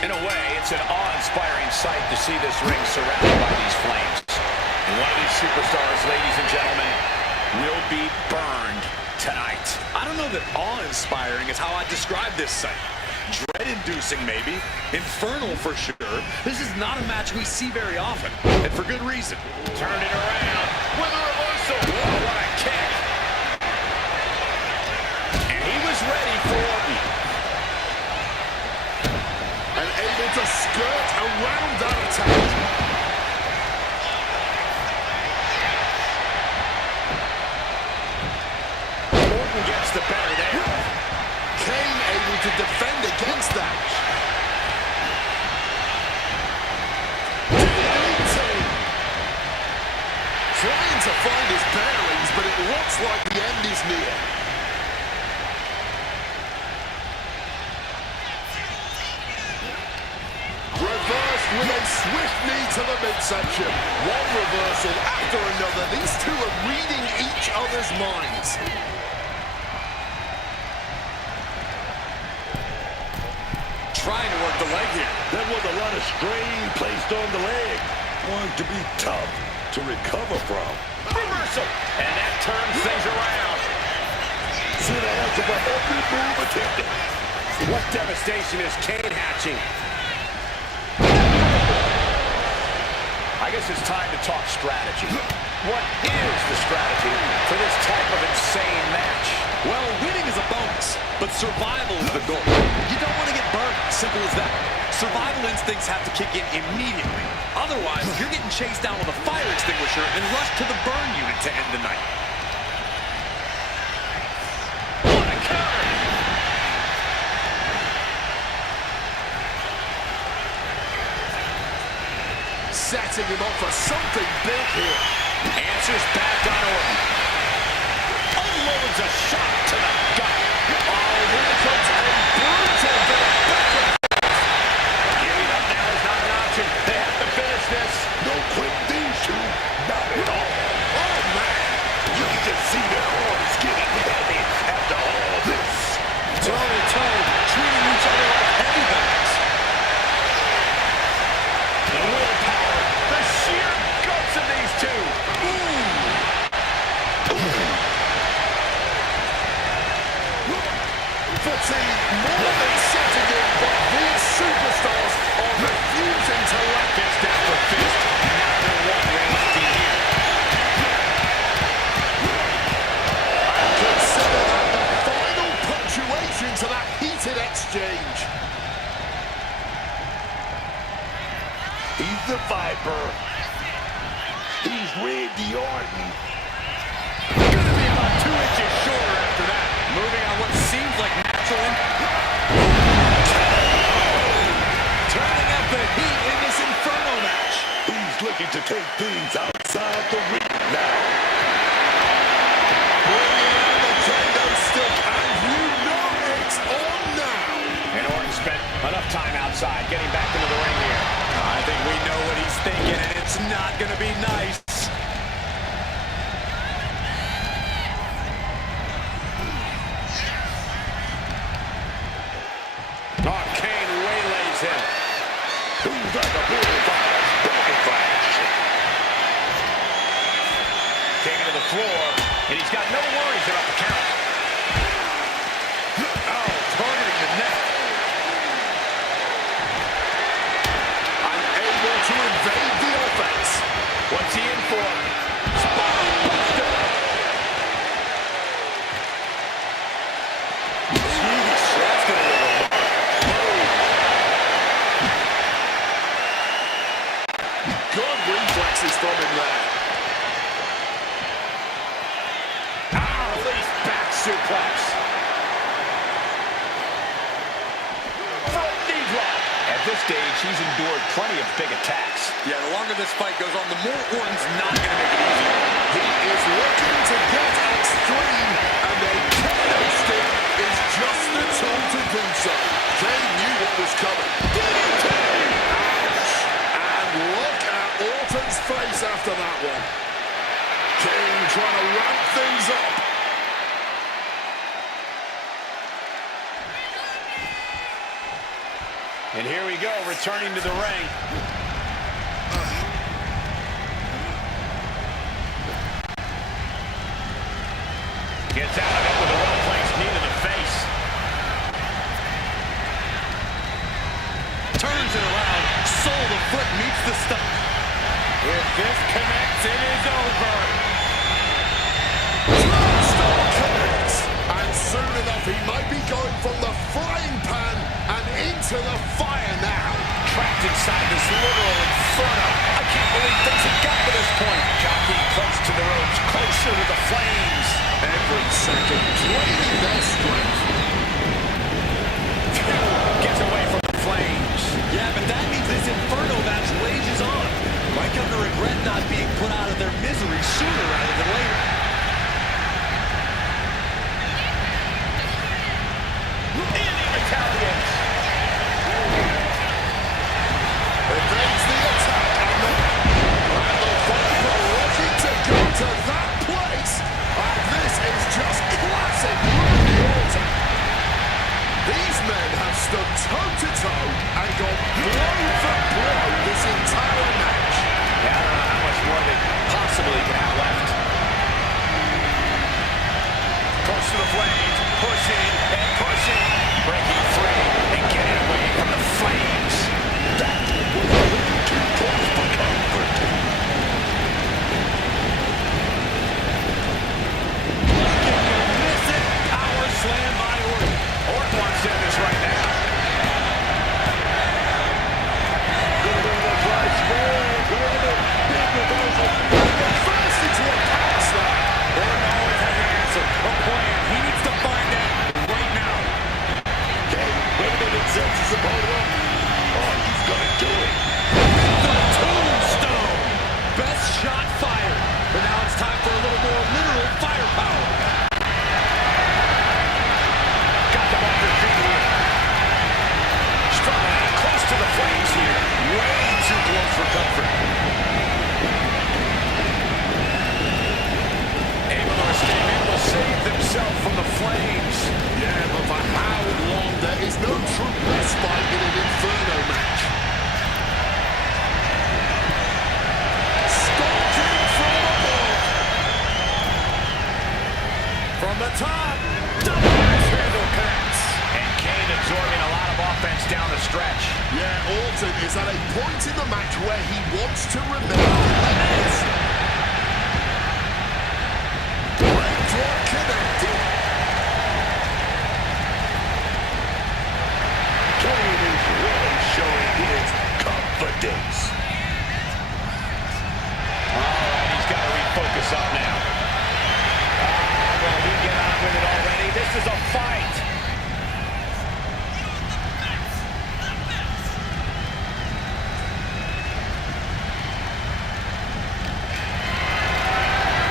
In a way, it's an awe-inspiring sight to see this ring surrounded by these flames. And one of these superstars, ladies and gentlemen, will be burned tonight. I don't know that awe-inspiring is how I describe this sight. Dread-inducing, maybe. Infernal, for sure. This is not a match we see very often, and for good reason. Turned it around with a reversal. Oh, what a kick. And he was ready for Orton. And able to skirt around that attack. gets the better there. Kane able to defend against that. DDT. Trying to find his bearings, but it looks like the end is near. Reversed with a swift knee to the midsection. One reversal after another. These two are reading each other's minds. Trying to work the leg here. There was a lot of strain placed on the leg. Going to be tough to recover from. Reversal. And that turns things around. Should have had about every move attempted. What devastation is Kane hatching? I guess it's time to talk strategy. What is the strategy for this type of insane match? Well, winning is a bonus, but survival is the goal. You don't want to get burned. Simple as that. Survival instincts have to kick in immediately. Otherwise, you're getting chased down with a fire extinguisher and rushed to the burn unit to end the night. What a counter! Setting him up for something big here. Answers back on Orton. Unloads a shot to the gut. Oh, here comes a brutal bit of backward. Giving up now is not an option. They have to finish this. No quick these two. Not at all. Oh, man. You can just see their arms getting heavy after all this. Toe to toe, treating each other like heavyweights. The willpower, the sheer guts of these two. Fatigue more than setting in, but these superstars are refusing to let Fist after fist. Neither one reigns to here. consider that the final punctuation to that heated exchange. He's the Viper. He's Randy Orton. Gonna be about 2 inches shorter after that. Moving on what seems like natural. Turning up the heat in this Inferno match. He's looking to take things outside the ring now. Bringing out the kendo stick, and you know it's on now. And Orton spent enough time outside getting back into the ring here. I think we know what he's thinking, and it's not going to be nice. Oh, Kane waylays him. Who's like a bullfire? Dragon flash. Taken to the floor, and he's got no worries about the count. Oh, targeting the neck. Unable to invade the offense. What's he in for? Spine buster. Jeez, that's going to Good reflexes from him there. Release back suplex. Front knee drop. At this stage, he's endured plenty of big attacks. Yeah, the longer this fight goes on, the more Orton's not going to make it easy. He is looking to get extreme, and a kendo stick is just the tool to do so. Kane knew what was coming. DDT! Ouch! And look at Orton's face after that one. Kane trying to ramp things up. And here we go, returning to the ring. Gets out of it with a well-placed knee to the face. Turns it around, sole of foot meets the stomach. If this connects, it is over. Tombstone connects. And soon enough, he might be going from the frying pan and into the fire now. Trapped inside this literal inferno. I can't believe things have got to this point. Jockeying close to the ropes, closer to the flames. And every second, draining their strength. Gets away from the flames. Yeah, but that means this Inferno match rages on. Might come to regret not being put out of their misery sooner rather than later. And he retaliates. Evades the attack and the Viper looking to go to that place. And this is just classic Randy Orton. These men have stood toe-to-toe and gone blow for blow this entire match. Yeah, I don't know how much more they possibly can have left. Close to the flames, pushing and pushing, breaking free and getting away from the flames. That was a little too close for comfort. Can you miss it? Power slam by Orton. Orton wants to end this right now. First into a power slam. Orton always has an answer, a plan. He needs to find that right now. Okay, wait a minute, Seth is about up. Oh, he's gonna do it. The tombstone. Best shot fired. But now it's time for a little more literal firepower. Got them off their feet here. Struggling close to the flames here. Way too close for comfort. Able to escape, able to save themselves from the flames. Yeah, but for how long? There is no true respite in an Inferno match. Stalking from above. From the top. Double axe handle connects. And Kane absorbing a lot of offense down the stretch. Yeah, Orton is at a point in the match where he wants to remain relentless. Leg drop connected. Kane is really showing his confidence. All right, he's got to refocus up now. Will he get on with it already? This is a fight.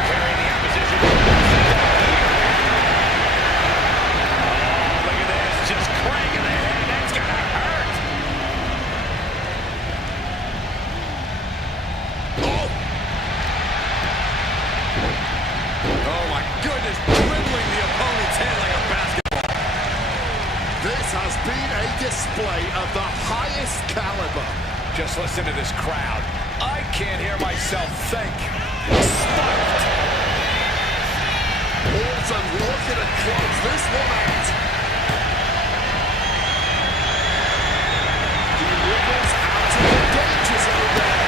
Carrying the opposition. Oh, look at this. Just cranking the head. That's going to hurt. Oh my goodness, dribbling the opponent's head like a basketball. This has been a display of the highest caliber. Just listen to this crowd. I can't hear myself think. Spiked. Orton looking to close this one out. He wriggles out of the danger zone there.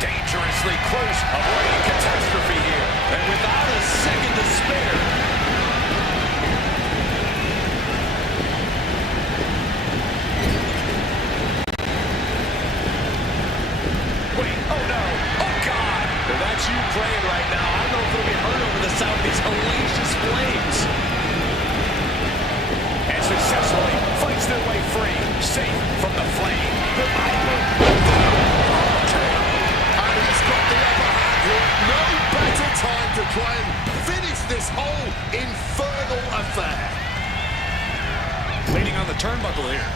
Dangerously close, avoiding catastrophe here. And without a second to spare. Wait, oh no, oh God! Well, that's you playing right now. I don't know if it'll be heard over the sound of these hellacious flames. And successfully fights their way free, safe from the flame. The Viper. And he's got the upper hand here. No better time to try and finish this whole infernal affair. Leaning on the turnbuckle here.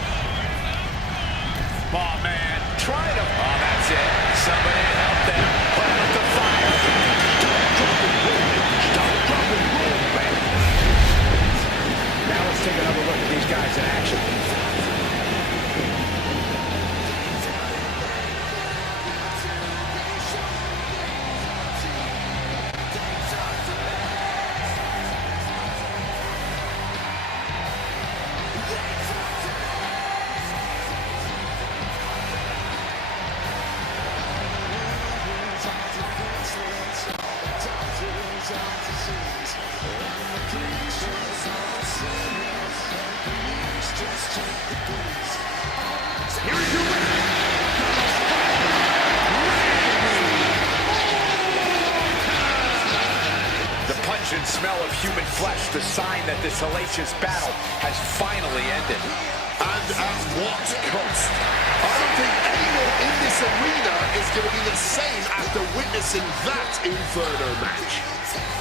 Oh man, try to. Oh, that's it. Somebody help them. Put out the fire. Stop, drop, and roll, man. Now let's take another look at these guys in action. stench and smell of human flesh, the sign that this hellacious battle has finally ended. And at what cost? I don't think anyone in this arena is going to be the same after witnessing that Inferno match.